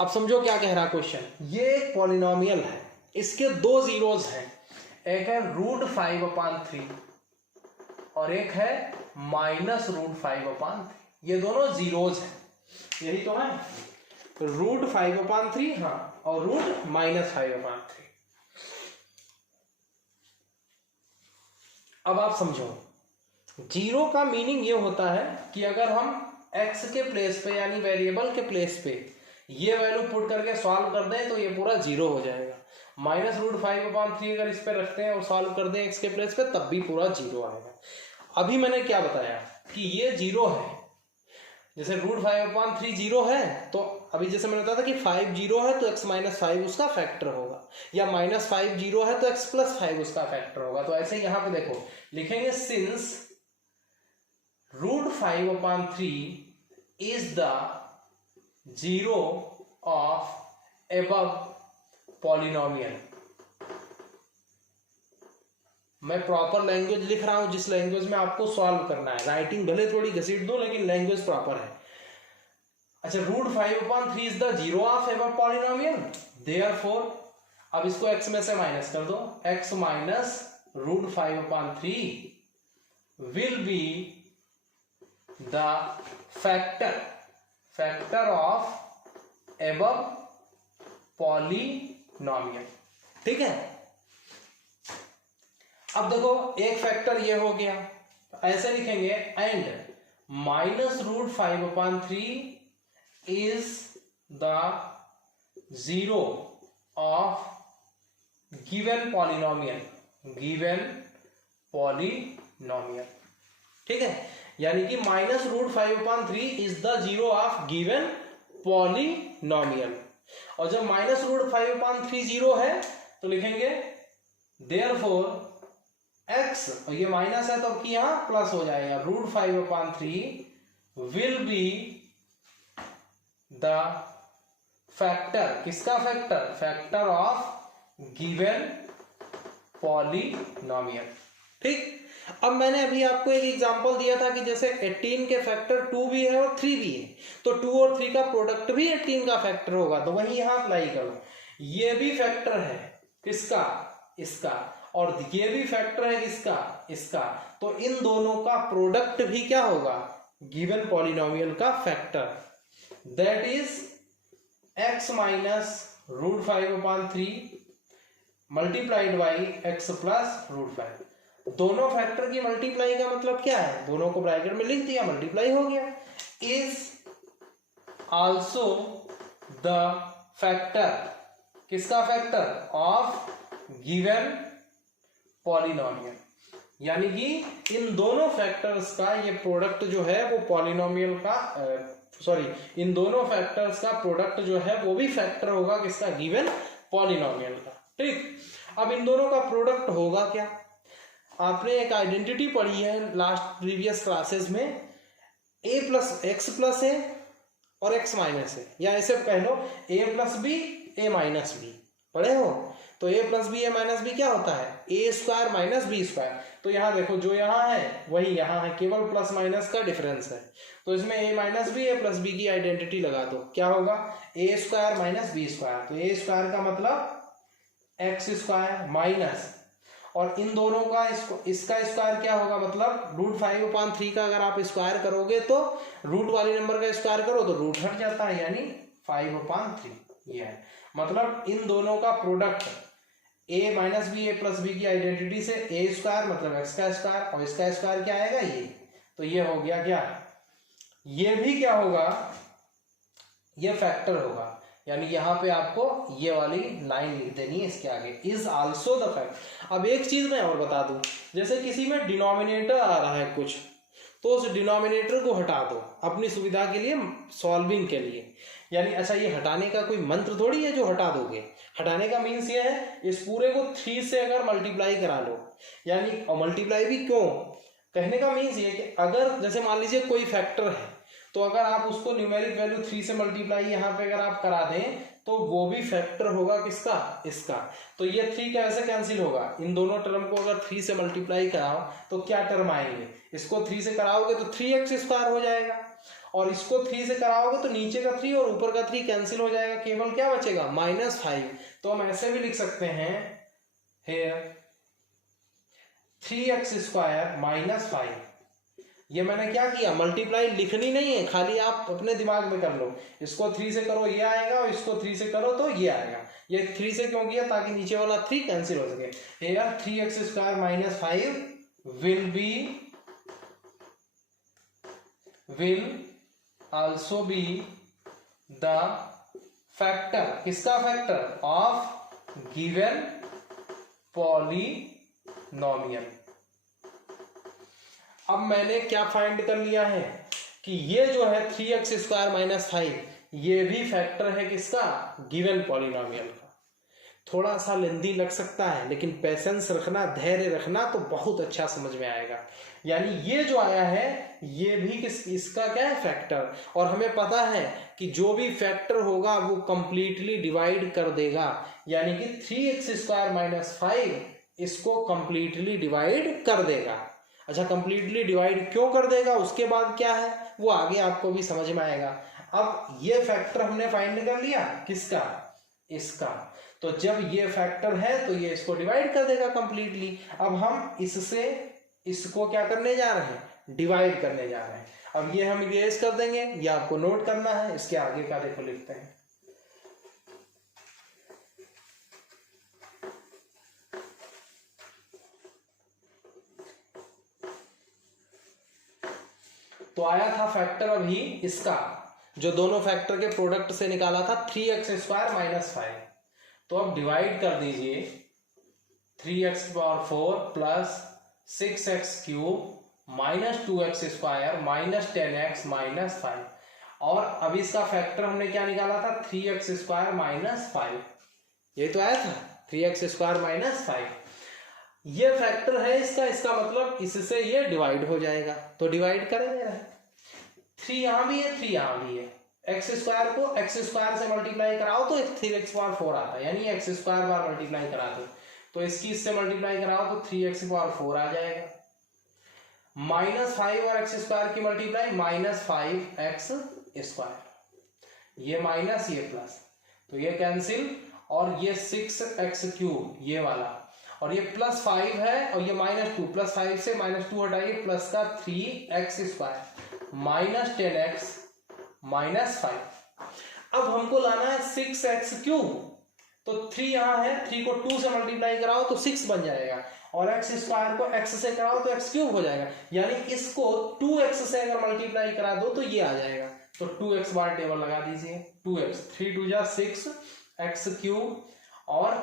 अब समझो क्या कह रहा क्वेश्चन। ये एक पॉलिनोमियल है, इसके 2 जीरोज हैं, एक है √5/3 और एक है -√5/3। ये दोनों जीरोज हैं, यही तो है, √5/3 हाँ, और √-5/3। अब आप समझो, जीरो का मीनिंग ये होता है कि अगर हम x के प्लेस पे यानी वेरिएबल के प्लेस पे ये वैल्यू पुट करके सॉल्व कर दें तो ये पूरा जीरो हो जाएगा। -√5/3 अगर इस पे रखते हैं और सॉल्व कर दें x के प्लेस पे तब भी पूरा जीरो आएगा। अभी मैंने क्या बताया कि ये जीरो है, जैसे √5/3 जीरो है, तो अभी जैसे मैंने बताया था कि 5 जीरो है तो x-5 उसका फैक्टर होगा, या -5 जीरो है तो x+5 उसका फैक्टर होगा। तो ऐसे यहां पे देखो लिखेंगे, since √5/3 is the zero of above polynomial. मैं प्रॉपर लैंग्वेज लिख रहा हूं जिस लैंग्वेज में आपको सॉल्व करना है, राइटिंग भले थोड़ी घसीट दो लेकिन लैंग्वेज प्रॉपर है। अच्छा, √5/3 is the zero of above polynomial, therefore अब इसको x में से माइनस कर दो, x minus √5/3 will be the factor of above polynomial. ठीक है, अब देखो एक फैक्टर ये हो गया, ऐसे लिखेंगे, and -√5/3 is the zero of given polynomial, ठीक है, यानी कि -√5/3 is the zero of given polynomial. और जब -√5/3 जीरो है तो लिखेंगे देयरफॉर x, और ये माइनस है तो कि यहां प्लस हो जाएगा, √5/3 विल बी द फैक्टर, किसका factor, factor of given polynomial. ठीक, अब मैंने अभी आपको एक एग्जांपल दिया था कि जैसे 18 के फैक्टर 2 भी है और 3 भी है, तो 2 और 3 का प्रोडक्ट भी 18 का फैक्टर होगा, तो वही यहां अप्लाई करो। ये भी फैक्टर है किसका, इसका, और ये भी फैक्टर है किसका, इसका, तो इन दोनों का प्रोडक्ट भी क्या होगा, गिवन पॉलिनोमियल का factor, that is x minus √5/3 multiplied by x plus √5। दोनों फैक्टर की मल्टीप्लाई का मतलब क्या है, दोनों को ब्रैकेट में लिख दिया, मल्टीप्लाई हो गया, इज आल्सो द फैक्टर, किसका फैक्टर, ऑफ गिवन पॉलिनोमियल। यानी कि इन दोनों फैक्टर्स का ये प्रोडक्ट जो है वो पॉलिनोमियल का, इन दोनों फैक्टर्स का प्रोडक्ट जो है वो भी फैक्टर होगा किसका, गिवन पॉलिनोमियल का। ठीक, अब इन दोनों का प्रोडक्ट होगा क्या, आपने एक आइडेंटिटी पढ़ी है लास्ट प्रीवियस क्लासेस में, ए प्लस एक्स प्लस ए और एक्स माइनस ए, या ऐसे कह लो ए प्लस बी ए माइनस बी, पढ़े हो? तो ए प्लस बी ए माइनस बी क्या होता है? ए स्क्वायर माइनस बी स्क्वायर। तो यहाँ देखो जो यहाँ है वही यहाँ है, केवल प्लस माइनस का डिफरेंस है। तो इसमें ए minus b a plus b की आइडेंटिटी लगा दो, क्या होगा? ए स्क्वायर माइनस बी स्क्वायर। तो ए स्क्वायर का मतलब एक्स स्क्वायर माइनस, और इन दोनों का इसका स्क्वायर क्या होगा? मतलब √5/3 का अगर आप स्क्वायर करोगे तो रूट वाले नंबर का स्क्वायर करो तो रूट हट जाता है, यानी 5/3 ये है। मतलब इन दोनों का product a minus b a plus b की आइडेंटिटी से ए स्क्वायर मतलब एक्स का स्क्वायर, और इसका स्क्वायर क्या आएगा? ये। तो ये हो गया क्या? ये भी क्या होगा? ये फैक्टर होगा, यानी यहाँ पे आपको ये वाली लाइन लिख देनी है इसके आगे, इज आल्सो द फैक्ट। अब एक चीज मैं और बता दूं, जैसे किसी में डिनोमिनेटर आ रहा है कुछ, तो उस डिनोमिनेटर को हटा दो अपनी सुविधा के लिए, सॉल्विंग के लिए। यानी अच्छा, ये हटाने का कोई मंत्र थोड़ी है जो हटा दोगे। हटाने का मीन्स ये है, इस पूरे को 3 से अगर मल्टीप्लाई करा लो, यानी और मल्टीप्लाई भी क्यों? कहने का मीन्स ये कि अगर जैसे मान लीजिए कोई फैक्टर है, तो अगर आप उसको न्यूमेरिक वैल्यू 3 से मल्टीप्लाई यहाँ पे अगर आप करा दें तो वो भी फैक्टर होगा किसका? इसका। तो ये 3 कैसे कैंसिल होगा? इन दोनों टर्म को अगर 3 से मल्टीप्लाई कराओ तो क्या टर्म आएंगे? इसको 3 से कराओगे तो 3x स्क्वायर हो जाएगा, और इसको 3 से कराओगे तो नीचे का 3 और ऊपर का 3 कैंसिल हो जाएगा, केवल क्या बचेगा? -5। तो हम ऐसे भी लिख सकते हैं हेयर 3x स्क्वायर -5। ये मैंने क्या किया? मल्टीप्लाई लिखनी नहीं है, खाली आप अपने दिमाग में कर लो। इसको 3 से करो ये आएगा, और इसको 3 से करो तो ये आएगा। ये 3 से क्यों किया? ताकि नीचे वाला 3 कैंसिल हो सके। Here 3x square -5 will also be the factor. किसका फैक्टर? Of given polynomial. अब मैंने क्या फाइंड कर लिया है कि ये जो है 3x स्क्वायर -5 ये भी फैक्टर है किसका? गिवन पॉलिनोमियल का। थोड़ा सा लेंदी लग सकता है, लेकिन पेशेंस रखना, धैर्य रखना तो बहुत अच्छा समझ में आएगा। यानी ये जो आया है ये भी इसका क्या है? फैक्टर। और हमें पता है कि जो भी फैक्टर होगा वो कंप्लीटली डिवाइड कर देगा, यानी कि 3x स्क्वायर -5 इसको कंप्लीटली डिवाइड कर देगा। अच्छा, कंप्लीटली डिवाइड क्यों कर देगा, उसके बाद क्या है वो आगे आपको भी समझ में आएगा। अब ये फैक्टर हमने फाइंड कर लिया, किसका? इसका। तो जब ये फैक्टर है तो ये इसको डिवाइड कर देगा कंप्लीटली। अब हम इससे इसको क्या करने जा रहे हैं? डिवाइड करने जा रहे हैं। अब ये हम इरेज कर देंगे, ये आपको नोट करना है। इसके आगे का देखो लिखते हैं। तो आया था फैक्टर अभी इसका, जो दोनों फैक्टर के प्रोडक्ट से निकाला था 3x स्क्वायर -5। तो अब डिवाइड कर दीजिए 3x⁴ plus 6x³ minus 2x square minus 10x -5। और अब इसका फैक्टर हमने क्या निकाला था? 3x square -5। ये तो आया था 3x स्क्वायर -5। ये फैक्टर है इसका मतलब इससे ये डिवाइड हो जाएगा। तो डिवाइड करेंगे, 3 यहां भी है 3 यहां भी है। एक्स स्क्वायर को x स्क्वायर से मल्टीप्लाई कराओ तो 3x⁴ आता है, यानी x स्क्वायर बार मल्टीप्लाई करा दो तो इसकी इससे मल्टीप्लाई कराओ तो 3x⁴ आ जाएगा। -5 और x स्क्वायर की मल्टीप्लाई -5x स्क्वायर, ये माइनस ये प्लस, तो ये कैंसिल। और ये 6x³ ये वाला, और ये +5 है, और ये -2 +5 से -2 हटाइए, प्लस का 3x स्क्वायर माइनस 10x -5। अब हमको लाना है 6x³, तो 3 यहां है, 3 को 2 से मल्टीप्लाई कराओ तो 6 बन जाएगा, और x स्क्वायर को x से कराओ तो x³ हो जाएगा, यानी इसको 2x से अगर मल्टीप्लाई करा दो तो ये आ जाएगा। तो 2x बार टेबल लगा दीजिए, 2x 3 2 जा 6 x³ और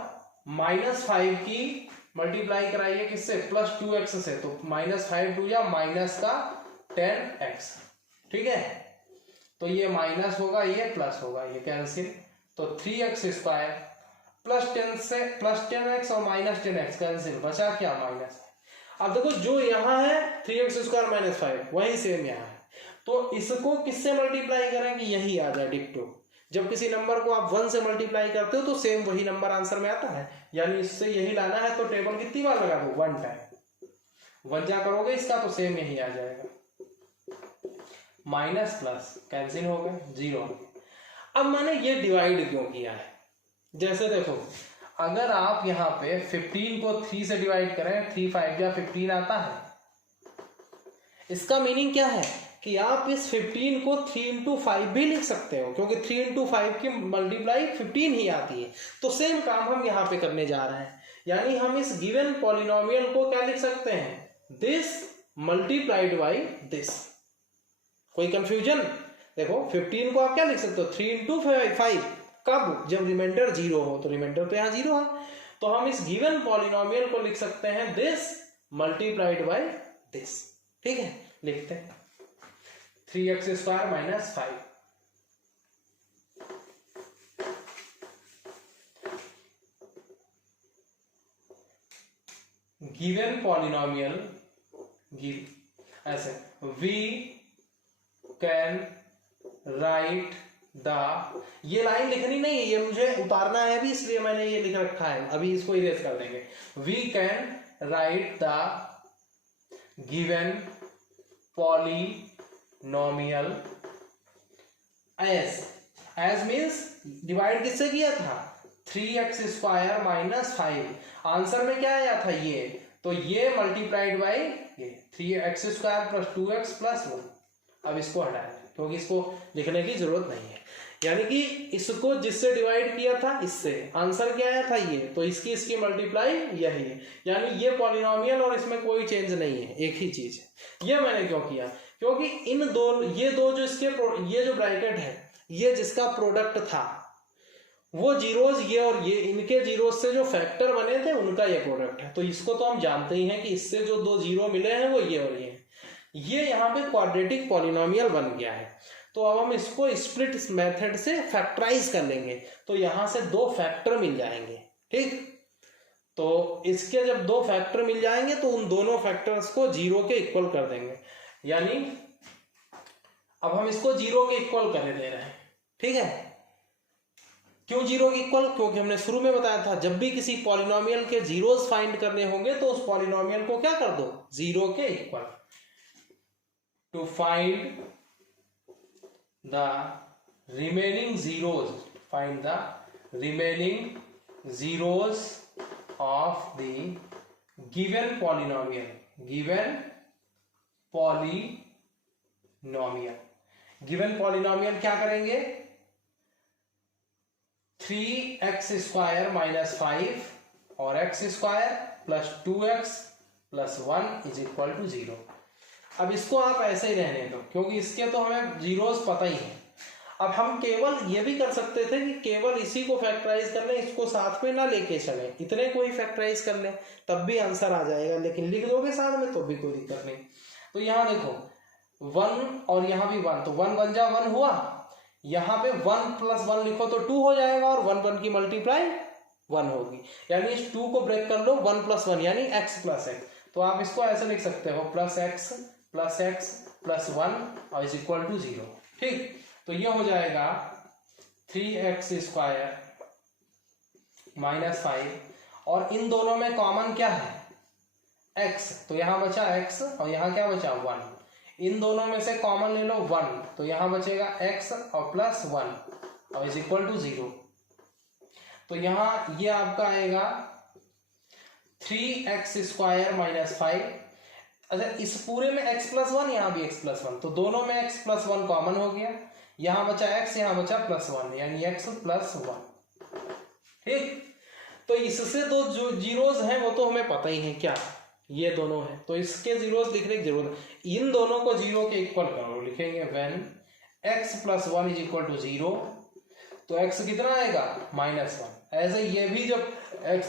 -5 की मल्टीप्लाई कराइए किससे? +2x से, तो -5 2 जा माइनस का 10x, ठीक है। तो ये माइनस होगा, ये प्लस होगा, ये कैंसिल। तो 3x स्क्वायर +10 से +10x और -10x कैंसिल, बचा क्या? माइनस। अब देखो जो यहाँ है 3x स्क्वायर -5 वही सेम यहाँ है, तो इसको किससे मल्टीप्लाई करें कि यही आ जाए डिक्टो। जब किसी नंबर को आप 1 से मल्टीप्लाई करते हो तो सेम वही नंबर आंसर में आता है, यानी इससे यही लाना है। तो टेबल कितनी बार लगा दो, 1 टाइम। 1 जा करोगे इसका तो सेम यही आ जाएगा। माइनस प्लस कैंसिल हो गए, 0। अब मैंने ये डिवाइड क्यों किया है, जैसे देखो अगर आप यहाँ पे 15 को 3 से डिवाइड करें, 3 5 या 15 आता है। इसका मीनिंग क्या है कि आप इस 15 को 3 into 5 भी लिख सकते हो, क्योंकि 3 into 5 की मल्टीप्लाई 15 ही आती है। तो सेम काम हम यहाँ पे करने जा रहे हैं, यानी हम इस गिवन पॉलिनोमियल को क्या लिख सकते हैं, दिस मल्टीप्लाइड बाई दिस। कोई कंफ्यूजन? देखो 15 को आप क्या लिख सकते हो, 3 into 5। कब? जब रिमाइंडर 0 हो, तो रिमाइंडर तो यहाँ 0 है, तो हम इस गिवन पॉलिनोमियल को लिख सकते हैं दिस मल्टीप्लाइड बाई दिस। ठीक है, लिखते हैं 3x² माइनस 5। गिवन पॉलिनोमियल ऐसे वी कैन राइट द, ये लाइन लिखनी नहीं है, ये मुझे उतारना है भी, इसलिए मैंने ये लिख रखा है, अभी इसको इरेज कर देंगे। We can write the given polynomial as means divide किससे किया था, 3x² माइनस 5। आंसर में क्या आया था ये, तो ये मल्टीप्लाइड बाई ये 3x² प्लस 2x प्लस 1। अब इसको हटाएं क्योंकि इसको लिखने की जरूरत नहीं है, यानी कि इसको जिससे डिवाइड किया था इससे, आंसर क्या आया था ये, तो इसकी मल्टीप्लाई यही है, यानी ये पॉलिनोमियल और इसमें कोई चेंज नहीं है, एक ही चीज है। ये मैंने क्यों किया, क्योंकि इन दो ये दो जो इसके ये जो ब्रैकेट है, ये जिसका प्रोडक्ट था वो जीरोज, ये और ये इनके जीरोज से जो फैक्टर बने थे उनका ये प्रोडक्ट है। तो इसको तो हम जानते ही हैं कि इससे जो दो जीरो मिले हैं वो ये और ये यहाँ पे क्वाड्रेटिक पॉलिनोमियल बन गया है। तो अब हम इसको स्प्लिट मेथड से फैक्टराइज कर लेंगे, तो यहां से 2 फैक्टर मिल जाएंगे। ठीक, तो इसके जब 2 फैक्टर मिल जाएंगे तो उन दोनों फैक्टर्स को 0 के इक्वल कर देंगे, यानी अब हम इसको 0 के इक्वल कर दे रहे हैं। ठीक है, क्यों 0 के इक्वल, क्योंकि हमने शुरू में बताया था जब भी किसी पॉलिनोमियल के जीरोस फाइंड करने होंगे तो उस पॉलिनोमियल को क्या कर दो, 0 के equal. To find the remaining zeros, find the remaining zeros of the given polynomial, given polynomial क्या करेंगे, 3x² माइनस 5 और x² plus 2x plus 1 is equal to 0। अब इसको आप ऐसे ही रहने दो क्योंकि इसके तो हमें जीरोस पता ही है। अब हम केवल ये भी कर सकते थे कि केवल इसी को फैक्टराइज कर लें, इसको साथ में ना लेके चलें, इतने को ही फैक्टराइज कर लें तब भी आंसर आ जाएगा, लेकिन लिख दोगे साथ में तो भी कोई दिक्कत नहीं। तो यहाँ देखो 1 और यहाँ भी 1, तो 1 1 जा 1 हुआ, यहाँ पे 1 प्लस 1 लिखो तो 2 हो जाएगा और 1 1 की मल्टीप्लाई 1 होगी, यानी इस 2 को ब्रेक कर लो, 1 प्लस 1 यानी x प्लस x। तो आप इसको ऐसे लिख सकते हो प्लस x प्लस 1 और इज इक्वल टू 0। ठीक, तो ये हो जाएगा 3x² माइनस 5 और इन दोनों में कॉमन क्या है, x, तो यहां बचा x और यहां क्या बचा 1। इन दोनों में से कॉमन ले लो 1, तो यहां बचेगा x और प्लस 1 और इज इक्वल टू 0। तो यहां ये आपका आएगा 3x² माइनस 5। अच्छा, इस पूरे में x प्लस 1, यहाँ भी x प्लस 1, तो दोनों में x प्लस 1 कॉमन हो गया, यहाँ बचा x, यहाँ बचा प्लस 1 यानी x प्लस 1। ठीक, तो इससे तो जो जीरोस हैं वो तो हमें पता ही है क्या, ये दोनों हैं, तो इसके जीरोस लिखने की जरूरत है। इन दोनों को 0 के इक्वल करो, लिखेंगे when x plus 1 is equal to 0, तो x कितना आएगा -1। ऐसे ये भी जब x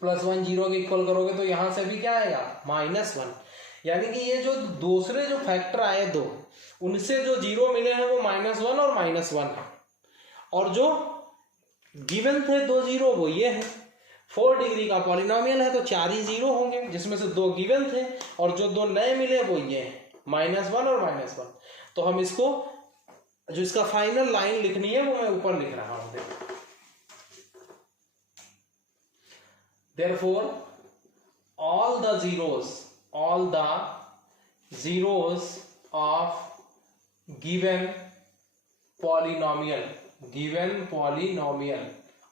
प्लस 1 0 के इक्वल करोगे तो यहां से भी क्या आएगा -1, यानी कि ये जो दूसरे जो फैक्टर आए 2, उनसे जो 0 मिले हैं वो -1 और -1 है, और जो गिवन थे 2 0 वो ये है। 4 डिग्री का पॉलिनोमियल है तो 4 ही 0 होंगे, जिसमें से 2 गिवन थे और जो 2 नए मिले वो ये हैं -1 और -1। तो हम इसको जो इसका फाइनल लाइन लिखनी है वो मैं ऊपर लिख रहा हूं। Therefore all the zeros of given polynomial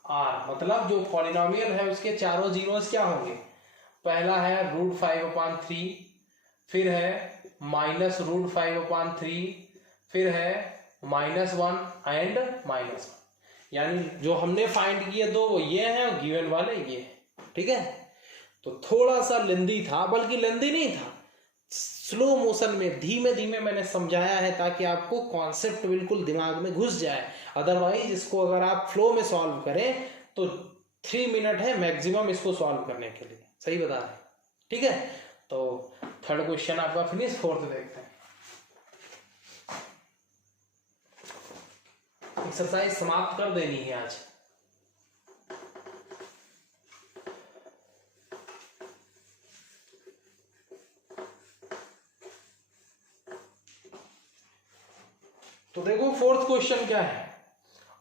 are, मतलब जो पॉलिनोमियल है उसके चारों जीरोस क्या होंगे? पहला है √5/3, फिर है -√5/3, फिर है -1 एंड -1। यानी जो हमने फाइंड किए दो वो ये हैं और गिवन वाले ये हैं। ठीक है, तो थोड़ा सा लेंदी था, बल्कि लेंदी नहीं था, स्लो मोशन में धीमे धीमे मैंने समझाया है ताकि आपको कॉन्सेप्ट बिल्कुल दिमाग में घुस जाए। अदरवाइज इसको अगर आप फ्लो में सॉल्व करें तो 3 मिनट है मैक्सिमम इसको सॉल्व करने के लिए। सही बता रहे हैं? ठीक है, तो थर्ड क्वेश्चन आपका फिनिश, फोर्थ देखते हैं। एक्सरसाइज समाप्त कर देनी है आज। तो देखो फोर्थ क्वेश्चन क्या है।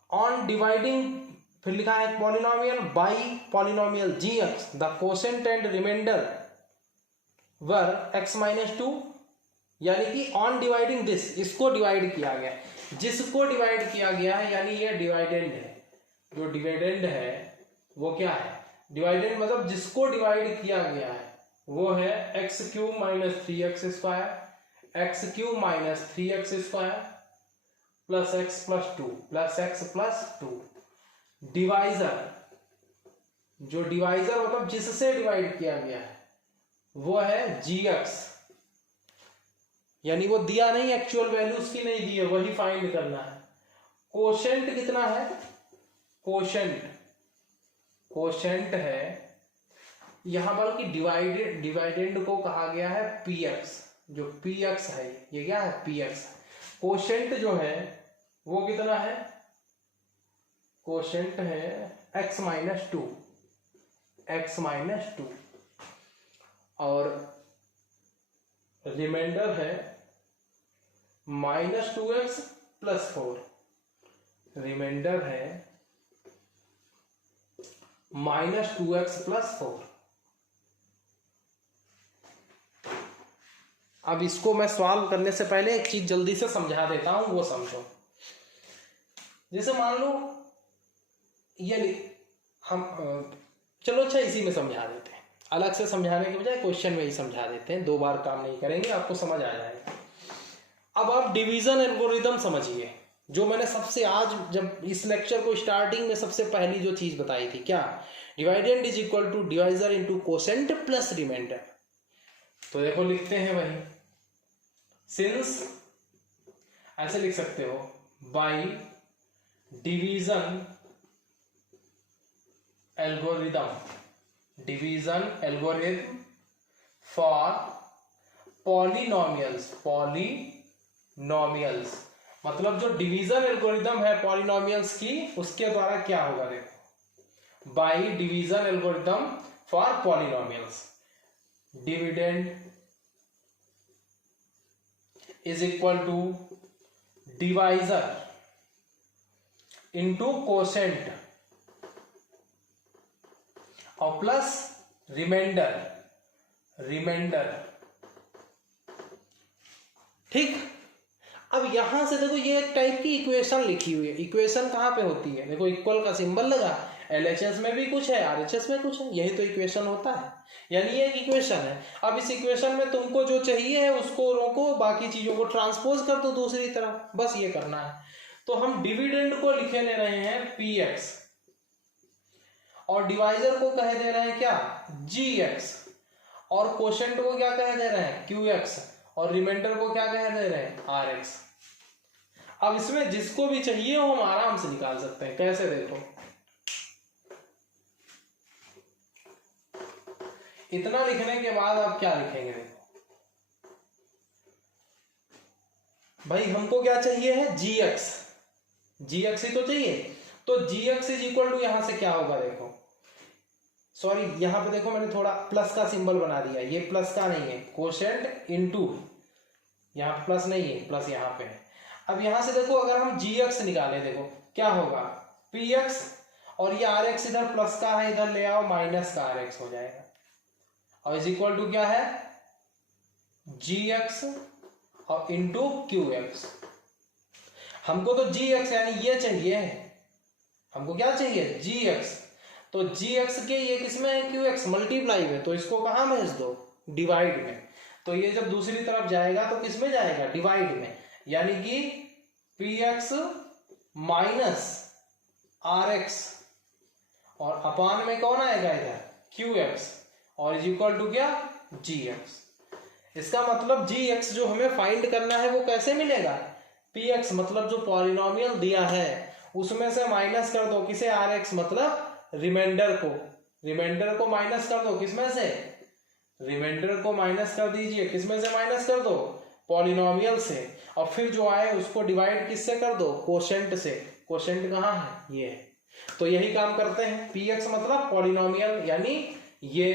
ऑन डिवाइडिंग, फिर लिखा है polynomial by polynomial gx, the quotient and remainder were x-2, यानी कि ऑन डिवाइडिंग दिस, इसको डिवाइड किया गया, जिसको डिवाइड किया गया है यानी ये डिवाइडेंड है। जो डिवाइडेंड है वो क्या है? डिवाइडेंड मतलब जिसको डिवाइड किया गया है वो है x³ - 3x² x³ - 3x² plus x plus 2 divisor, जो डिवाइजर मतलब जिससे डिवाइड किया गया है वो है gx, यानी वो दिया नहीं, एक्चुअल वैल्यू उसकी नहीं दी है, वही फाइंड करना है। कोशेंट कितना है? कोशेंट है यहां पर कि डिवाइडेंड को कहा गया है px, जो px है ये क्या है? px। कोशेंट जो है वो कितना है? कोशेंट है x-2 और रिमाइंडर है -2x + 4, रिमाइंडर है -2x + 4। अब इसको मैं सॉल्व करने से पहले एक चीज जल्दी से समझा देता हूं, वो समझो। जैसे मान लो ये हम चलो अच्छा इसी में समझा देते हैं, अलग से समझाने के बजाय क्वेश्चन में ही समझा देते हैं, 2 बार काम नहीं करेंगे, आपको समझ आ जाएगा। अब आप डिवीजन एल्गोरिथम समझिए, जो मैंने सबसे आज जब इस लेक्चर को स्टार्टिंग में सबसे पहली जो चीज बताई थी, क्या? Dividend is equal to divisor into quotient plus remainder. तो देखो लिखते हैं वही, सिंस ऐसे लिख सकते हो, by division algorithm for polynomials, मतलब जो डिवीजन एल्गोरिथम है पॉलिनोमियल्स की, उसके द्वारा क्या होगा देखो, by division algorithm for polynomials, dividend is equal to divisor into quotient और प्लस रिमाइंडर। ठीक, अब यहां से देखो ये एक टाइप की इक्वेशन लिखी हुई है। इक्वेशन कहां पे होती है? देखो इक्वल का सिंबल लगा, LHS में भी कुछ है, RHS में कुछ है, यही तो इक्वेशन होता है, यानी ये एक इक्वेशन है। अब इस इक्वेशन में तुमको जो चाहिए है उसको रोको, बाकी चीजों को ट्रांसपोज कर दो दूसरी तरफ, बस ये करना है। तो हम डिविडेंड को लिखे ले रहे हैं px और डिवाइजर को कह दे रहे हैं क्या? gx, और कोशेंट को क्या कह दे रहे हैं? qx, और रिमाइंडर को क्या कह दे रहे हैं? rx। अब इसमें जिसको भी चाहिए हो हम आराम से निकाल सकते हैं। कैसे? देखो इतना लिखने के बाद आप क्या लिखेंगे? देखो भाई हमको क्या चाहिए है? gx ही तो चाहिए, तो gx इज इक्वल टू यहां से क्या होगा? देखो सॉरी, यहां पे देखो मैंने थोड़ा प्लस का सिंबल बना दिया, ये प्लस का नहीं है, कोशेंट इनटू, यहाँ प्लस नहीं है, प्लस यहाँ पे है। अब यहाँ से देखो अगर हम gx निकालें, देखो क्या होगा, px और ये rx इधर प्लस का है, इधर ले आओ माइनस का rx हो जाएगा, और इज इक्वल टू क्या है, gx और इंटू qx। हमको तो gx यानी ये चाहिए, हमको क्या चाहिए, gx। तो gx के ये किसमें है, qx मल्टीप्लाई में, तो इसको कहाँ भेज दो, डिवाइड में। तो ये जब दूसरी तरफ जाएगा तो किसमें जाएगा, डिवाइड में, यानी कि px माइनस rx और अपान में कौन आएगा इधर, qx, और इज इक्वल टू क्या, gx। इसका मतलब gx जो हमें फाइंड करना है वो कैसे मिलेगा, px मतलब जो पॉलिनोमियल दिया है उसमें से माइनस कर दो, किसे, rx मतलब रिमाइंडर को, रिमाइंडर को माइनस कर दो, किसमें से, रिमाइंडर को माइनस कर दीजिए, किसमें से माइनस कर दो, पॉलिनोमियल से, और फिर जो आए उसको डिवाइड किससे कर दो, कोशेंट से। कोशेंट कहाँ है, ये है। तो यही काम करते हैं, px मतलब पॉलिनोमियल यानी ये,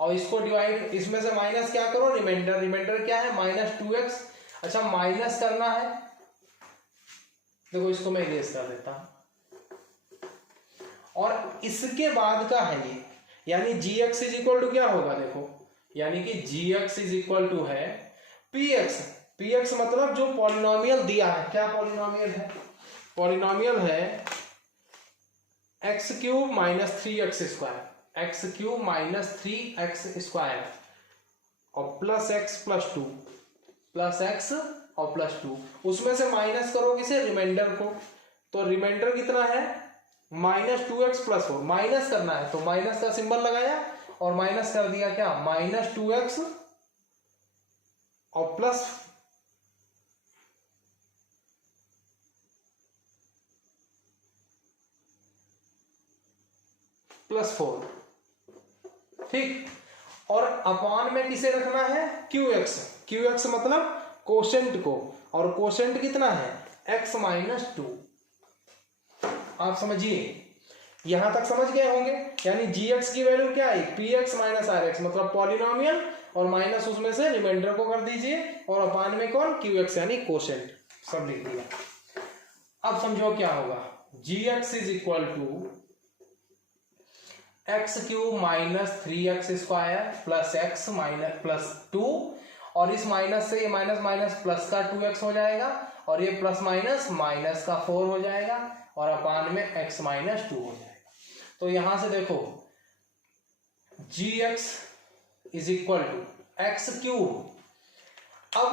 और इसको डिवाइड, इसमें से माइनस क्या करो, रिमाइंडर, रिमाइंडर क्या है, -2x। अच्छा माइनस करना है, देखो इसको मैं इरेज कर देता हूं, और इसके बाद का है ये, यानी gx इज इक्वल टू क्या होगा, देखो यानी कि gx इज इक्वल टू है px। px मतलब जो पॉलिनोमियल दिया है, क्या पॉलिनोमियल है, पॉलिनोमियल है x cube minus 3x square, x cube minus 3x square और plus x plus 2, plus x और प्लस 2, उसमें से माइनस करो किसे, रिमाइंडर को। तो रिमाइंडर कितना है, -2x प्लस 4, माइनस करना है तो माइनस का सिंबल लगाया और माइनस कर दिया क्या, -2x और प्लस 4, ठीक। और अपान में किसे रखना है, qx, qx मतलब कोशेंट को, और कोशेंट कितना है, x माइनस 2। आप समझिए, यहां तक समझ गए होंगे। यानी gx की वैल्यू क्या है, px माइनस rx मतलब पॉलिनोमियल, और माइनस उसमें से रिमाइंडर को कर दीजिए, और अपान में कौन, qx यानी कोशेंट, सब लिख दिया। अब समझो क्या होगा, gx is equal to x cube minus 3x square plus x minus plus 2, और इस माइनस से ये माइनस माइनस प्लस का 2x हो जाएगा, और ये प्लस माइनस माइनस का 4 हो जाएगा, और अपान में x माइनस 2 हो जाएगा। तो यहां से देखो gx is equal to x cube, अब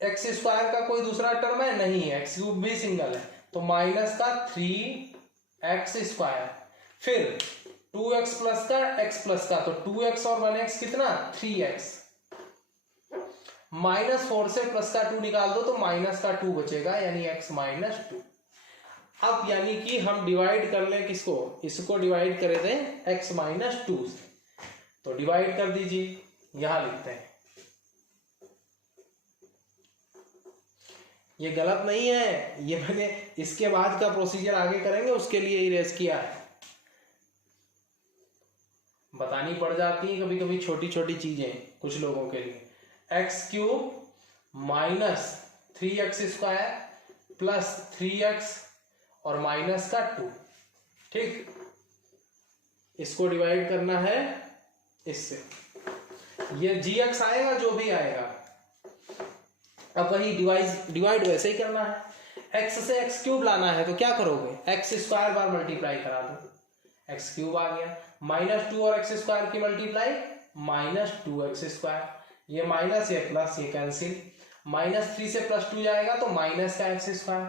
x स्क्वायर का कोई दूसरा टर्म है नहीं है, x क्यूब भी सिंगल है, तो माइनस का 3x स्क्वायर, फिर 2x प्लस का x प्लस का, तो 2x और 1x कितना, 3x, -4 से प्लस का 2 निकाल दो तो माइनस का 2 बचेगा, यानी x माइनस 2। अब यानी कि हम डिवाइड कर लें किसको, इसको डिवाइड करे थे x माइनस 2 से, तो डिवाइड कर दीजिए, यहां लिखते हैं, ये गलत नहीं है, ये मैंने इसके बाद का प्रोसीजर आगे करेंगे उसके लिए इरेज किया है, बतानी पड़ जाती है कभी कभी छोटी छोटी चीजें कुछ लोगों के लिए। X cube minus 3x square plus 3x और माइनस का 2, ठीक, इसको डिवाइड करना है इससे, ये gx आएगा जो भी आएगा, अब वही डिवाइड वैसे ही करना है, x से x क्यूब लाना है तो क्या करोगे, x स्क्वायर बार मल्टीप्लाई करा दो, x क्यूब आ गया, -2 और x स्क्वायर की मल्टीप्लाई -2x स्क्वायर, ये माइनस ये प्लस ये कैंसिल, -3 से +2 जाएगा तो माइनस का x स्क्वायर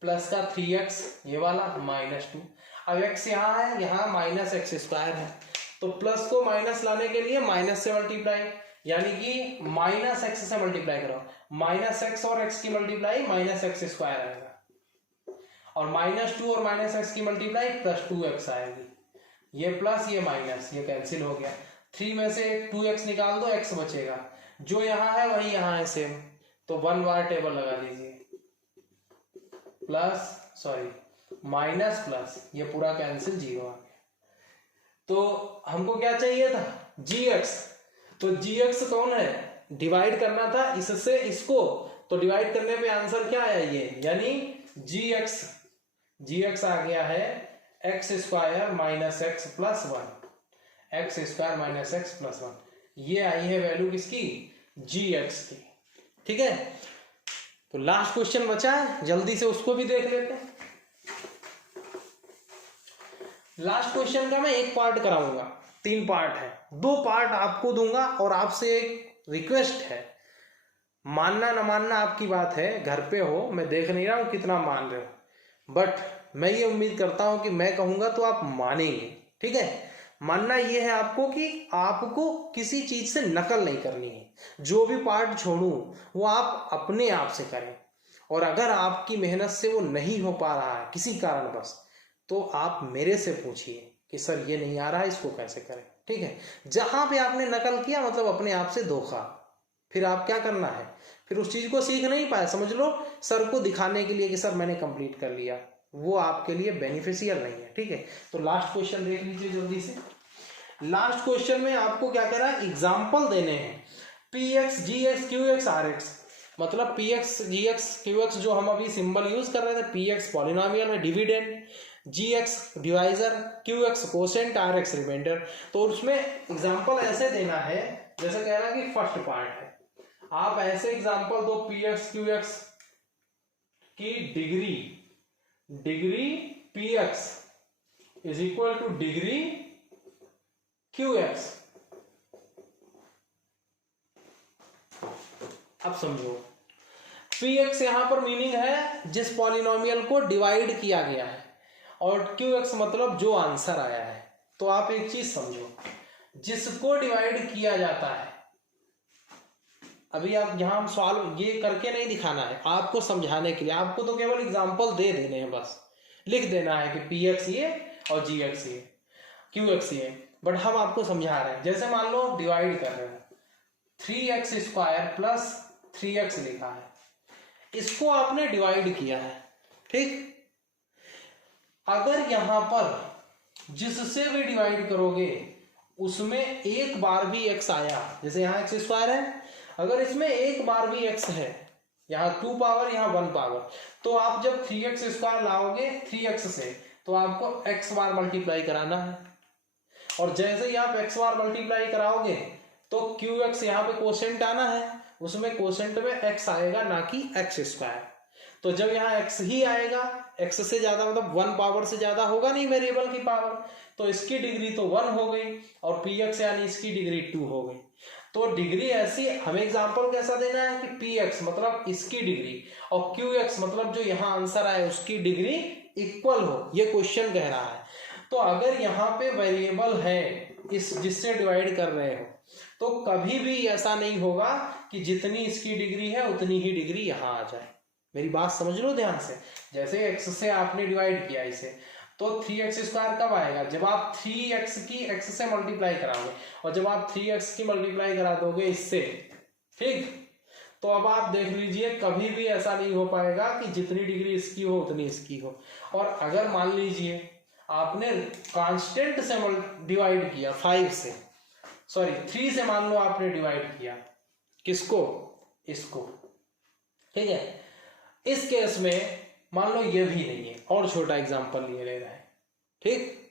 प्लस का 3x ये वाला -2, अब x यहाँ है, यहाँ माइनस x स्क्वायर है, तो प्लस को माइनस लाने के लिए माइनस से मल्टीप्लाई, यानी कि माइनस x से मल्टीप्लाई करो, -x और x की मल्टीप्लाई -x स्क्वायर आएगा, और -2 और -x की मल्टीप्लाई +2x आएगी, ये प्लस ये माइनस ये कैंसिल हो गया, 3 में से 2x निकाल दो x बचेगा, जो यहाँ है वही यहाँ है सेम, तो 1 बार टेबल लगा दीजिए, प्लस सॉरी माइनस प्लस ये पूरा कैंसिल 0 आ गया। तो हमको क्या चाहिए था, gx, तो gx कौन है, डिवाइड करना था इससे इसको, तो डिवाइड करने पे आंसर क्या आया ये, यानी जी एक्स आ गया है x square minus x plus one, x square minus x plus one, ये आई है वैल्यू किसकी, जी एक्स की। ठीक है, तो लास्ट क्वेश्चन बचा है, जल्दी से उसको भी देख लेते हैं। लास्ट क्वेश्चन का मैं एक पार्ट कराऊंगा, 3 पार्ट है, 2 पार्ट आपको दूंगा और आपसे एक रिक्वेस्ट है, मानना ना मानना आपकी बात है, घर पे हो, मैं देख नहीं रहा हूं कितना मान रहे हो, बट मैं ये उम्मीद करता हूं कि मैं कहूंगा तो आप मानेंगे। ठीक है, मानना ये है आपको कि आपको किसी चीज से नकल नहीं करनी है, जो भी पार्ट छोड़ूं वो आप अपने आप से करें, और अगर आपकी मेहनत से वो नहीं हो पा रहा है किसी कारणवश, तो आप मेरे से पूछिए कि सर ये नहीं आ रहा है, इसको कैसे करें। ठीक है, जहां पे आपने नकल किया मतलब अपने आप से धोखा, फिर आप क्या करना है, फिर उस चीज को सीख नहीं पाए, समझ लो सर को दिखाने के लिए कि सर मैंने कंप्लीट कर लिया, वो आपके लिए बेनिफिशियल नहीं है। ठीक है, तो लास्ट क्वेश्चन देख लीजिए जल्दी से। लास्ट क्वेश्चन में आपको क्या कह रहा है, एग्जाम्पल देने हैं, p x g x q x r x, मतलब p x g x q x जो हम अभी सिंबल यूज कर रहे थे, पी एक्स पॉलिनोमियल है dividend, g x divisor, q x quotient, r x remainder. तो उसमें एग्जाम्पल ऐसे देना है जैसे कह रहा है कि फर्स्ट पार्ट है, आप ऐसे एग्जाम्पल दो, पी एक्स क्यू एक्स की degree P x is equal two degree Q x. अब समझो, पी एक्स यहां पर मीनिंग है जिस पॉलिनोमियल को डिवाइड किया गया है, और क्यू एक्स मतलब जो आंसर आया है। तो आप एक चीज समझो, जिसको डिवाइड किया जाता है, अभी आप यहां हम सवाल ये करके नहीं दिखाना है, आपको समझाने के लिए, आपको तो केवल एग्जांपल दे देने हैं, बस लिख देना है कि पी एक्स ये और जी एक्स ये, क्यू एक्स ये, बट हम आपको समझा रहे हैं। जैसे मान लो डिवाइड कर रहे हैं, 3x स्क्वायर प्लस 3x लिखा है, इसको आपने डिवाइड किया है। ठीक, अगर यहां पर जिससे भी डिवाइड करोगे उसमें एक बार भी x आया, जैसे यहां x स्क्वायर है, अगर इसमें एक बार भी x है, यहां 2 पावर यहां 1 पावर, तो आप जब 3x स्क्वायर लाओगे 3x से, तो आपको x बार मल्टीप्लाई कराना है, और जैसे ही आप x बार मल्टीप्लाई कराओगे तो QX यहाँ पे कोसेंट आना है, उसमें कोसेंट में x आएगा ना कि x स्क्वायर। तो जब यहाँ x ही आएगा, x से ज्यादा मतलब 1 पावर से ज्यादा होगा नहीं वेरिएबल की पावर, तो इसकी डिग्री तो 1 हो गई, और px यानी इसकी डिग्री 2 हो गई। तो डिग्री ऐसी, हमें एग्जांपल कैसा देना है कि px मतलब इसकी डिग्री और qx मतलब जो यहाँ आंसर आए उसकी डिग्री इक्वल हो, ये क्वेश्चन कह रहा है। तो अगर यहाँ पे वेरिएबल है इस जिससे डिवाइड कर रहे हो, तो कभी भी ऐसा नहीं होगा कि जितनी इसकी डिग्री है उतनी ही डिग्री यहाँ आ जाए। मेरी बात समझ लो ध्यान से, जैसे x से आपने डिवाइड किया इसे, तो 3x स्क्वायर कब आएगा, जब आप 3x की x से मल्टीप्लाई कराओगे, और जब आप 3x की मल्टीप्लाई करा दोगे इससे, ठीक, तो अब आप देख लीजिए कभी भी ऐसा नहीं हो पाएगा कि जितनी डिग्री इसकी हो उतनी इसकी हो। और अगर मान लीजिए आपने कांस्टेंट से डिवाइड किया 5 से, सॉरी 3 से मान लो आपने डिवाइड किया, किसको, इसको, ठीक है, इस केस में मान लो ये भी नहीं है, और छोटा एग्जांपल लिए ले रहा है। ठीक,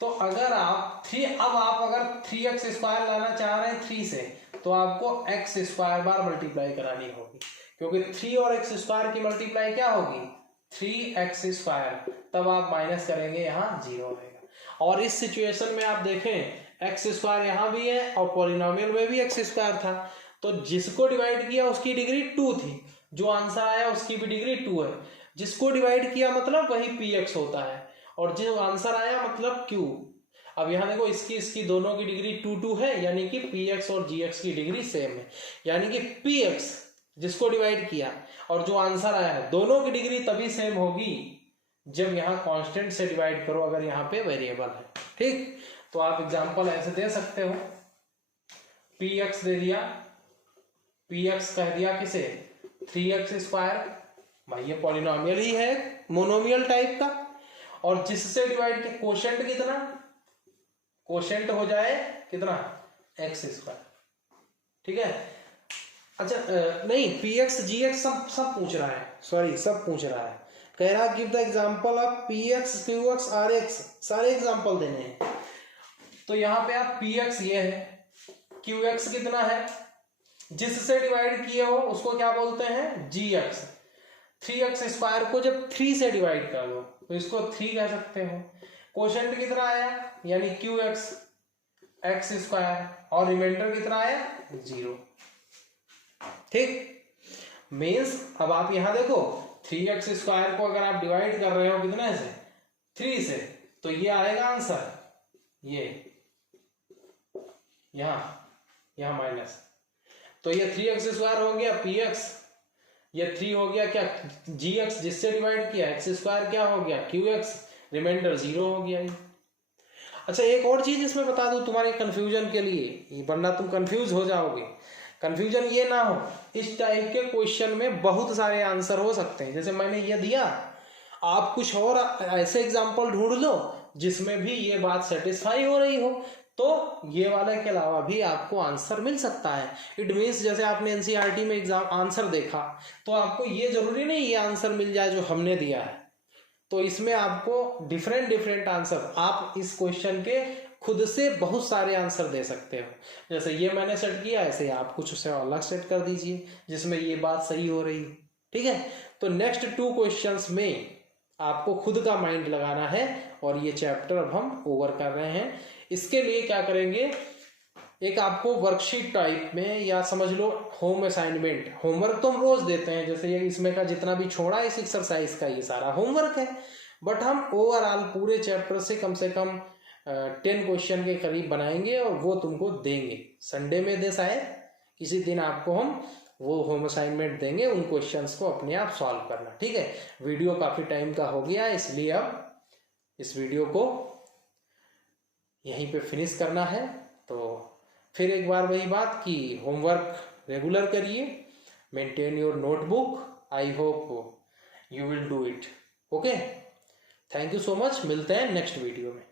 तो अगर आप अब आप अगर 3x स्क्वायर लाना चाह रहे हैं 3 से, तो आपको x स्क्वायर बार मल्टीप्लाई करानी होगी, क्योंकि 3 और x स्क्वायर की मल्टीप्लाई क्या होगी, 3x स्क्वायर, तब आप माइनस करेंगे यहाँ 0 रहेगा। और इस सिचुएशन में आप देखें x स्क्वायर यहाँ भी है और पॉलिनोमियल में भी x स्क्वायर था, तो जिसको डिवाइड किया उसकी डिग्री 2 थी, जो आंसर आया उसकी भी डिग्री 2 है, जिसको डिवाइड किया मतलब वही px होता है, और जो आंसर आया मतलब q। अब यहाँ देखो इसकी दोनों की डिग्री 2 है, यानी कि px और gx की डिग्री सेम है, यानी कि px जिसको डिवाइड किया और जो आंसर आया है दोनों की डिग्री तभी सेम होगी जब यहाँ कांस्टेंट से डिवाइड करो, अगर यहाँ पे वेरिएबल है। ठीक, तो आप एग्जांपल ऐसे दे सकते हो, px दे दिया, px कह दिया किसे, 3x स्क्वायर, भाई ये पॉलिनोमियल ही है मोनोमियल टाइप का, और जिससे डिवाइड किया कोशेंट कितना, कोशेंट हो जाए कितना x स्क्वायर। ठीक है, अच्छा नहीं, पी एक्स जी एक्स सब पूछ रहा है, सॉरी सब पूछ रहा है, कह रहा give the example of p x q x r x, सारे एग्जांपल देने हैं। तो यहाँ पे आप पी एक्स ये है, क्यू एक्स कितना है, जिससे डिवाइड किए हो उसको क्या बोलते हैं, जी एक्स। 3x स्क्वायर को जब 3 से डिवाइड कर दो तो इसको 3 कह सकते हो। क्वोशंट कितना आया, यानी क्यू एक्स एक्स स्क्वायर, और रिमाइंडर कितना आया, 0। ठीक, मीन्स अब आप यहां देखो 3x स्क्वायर को अगर आप डिवाइड कर रहे हो कितने से, 3 से, तो ये आएगा आंसर, ये यहां माइनस, तो ये 3x स्क्वायर हो गया पी एक्स, ये 3 हो गया क्या, जी एक्स जिससे डिवाइड किया, एक्स स्क्वायर क्या हो गया, क्यू एक्स, रिमाइंडर 0 हो गया ये। अच्छा एक और चीज इसमें बता दूं तुम्हारे कंफ्यूजन के लिए, वरना तुम कंफ्यूज हो जाओगे। कंफ्यूजन ये ना हो, इस टाइप के क्वेश्चन में बहुत सारे आंसर हो सकते हैं। जैसे मैंने ये दिया, आप कुछ और ऐसे एग्जाम्पल ढूंढ लो जिसमें भी ये बात सेटिस्फाई हो रही हो, तो ये वाले के अलावा भी आपको आंसर मिल सकता है। इट मीन्स जैसे आपने एनसीईआरटी में एग्जाम आंसर देखा, तो आपको ये जरूरी नहीं ये आंसर मिल जाए जो हमने दिया है, तो इसमें आपको डिफरेंट आंसर, आप इस क्वेश्चन के खुद से बहुत सारे आंसर दे सकते हो। जैसे ये मैंने सेट किया, ऐसे आप कुछ उसे अलग सेट कर दीजिए जिसमें ये बात सही हो रही है। ठीक है, तो नेक्स्ट 2 क्वेश्चंस में आपको खुद का माइंड लगाना है, और ये चैप्टर अब हम ओवर कर रहे हैं। इसके लिए क्या करेंगे, एक आपको वर्कशीट टाइप में, या समझ लो होम असाइनमेंट, होमवर्क तो हम रोज देते हैं, जैसे ये इसमें का जितना भी छोड़ा इस एक्सरसाइज का ये सारा होमवर्क है, बट हम ओवरऑल पूरे चैप्टर से कम 10 क्वेश्चन के करीब बनाएंगे और वो तुमको देंगे संडे में दे, शायद किसी दिन आपको हम वो होम असाइनमेंट देंगे, उन क्वेश्चंस को अपने आप सॉल्व करना। ठीक है, वीडियो काफी टाइम का हो गया है, इसलिए अब इस वीडियो को यहीं पे फिनिश करना है। तो फिर एक बार वही बात कि होमवर्क रेगुलर करिए, maintain your notebook, I hope you will do it. Okay, thank you so much, मिलते हैं नेक्स्ट वीडियो में।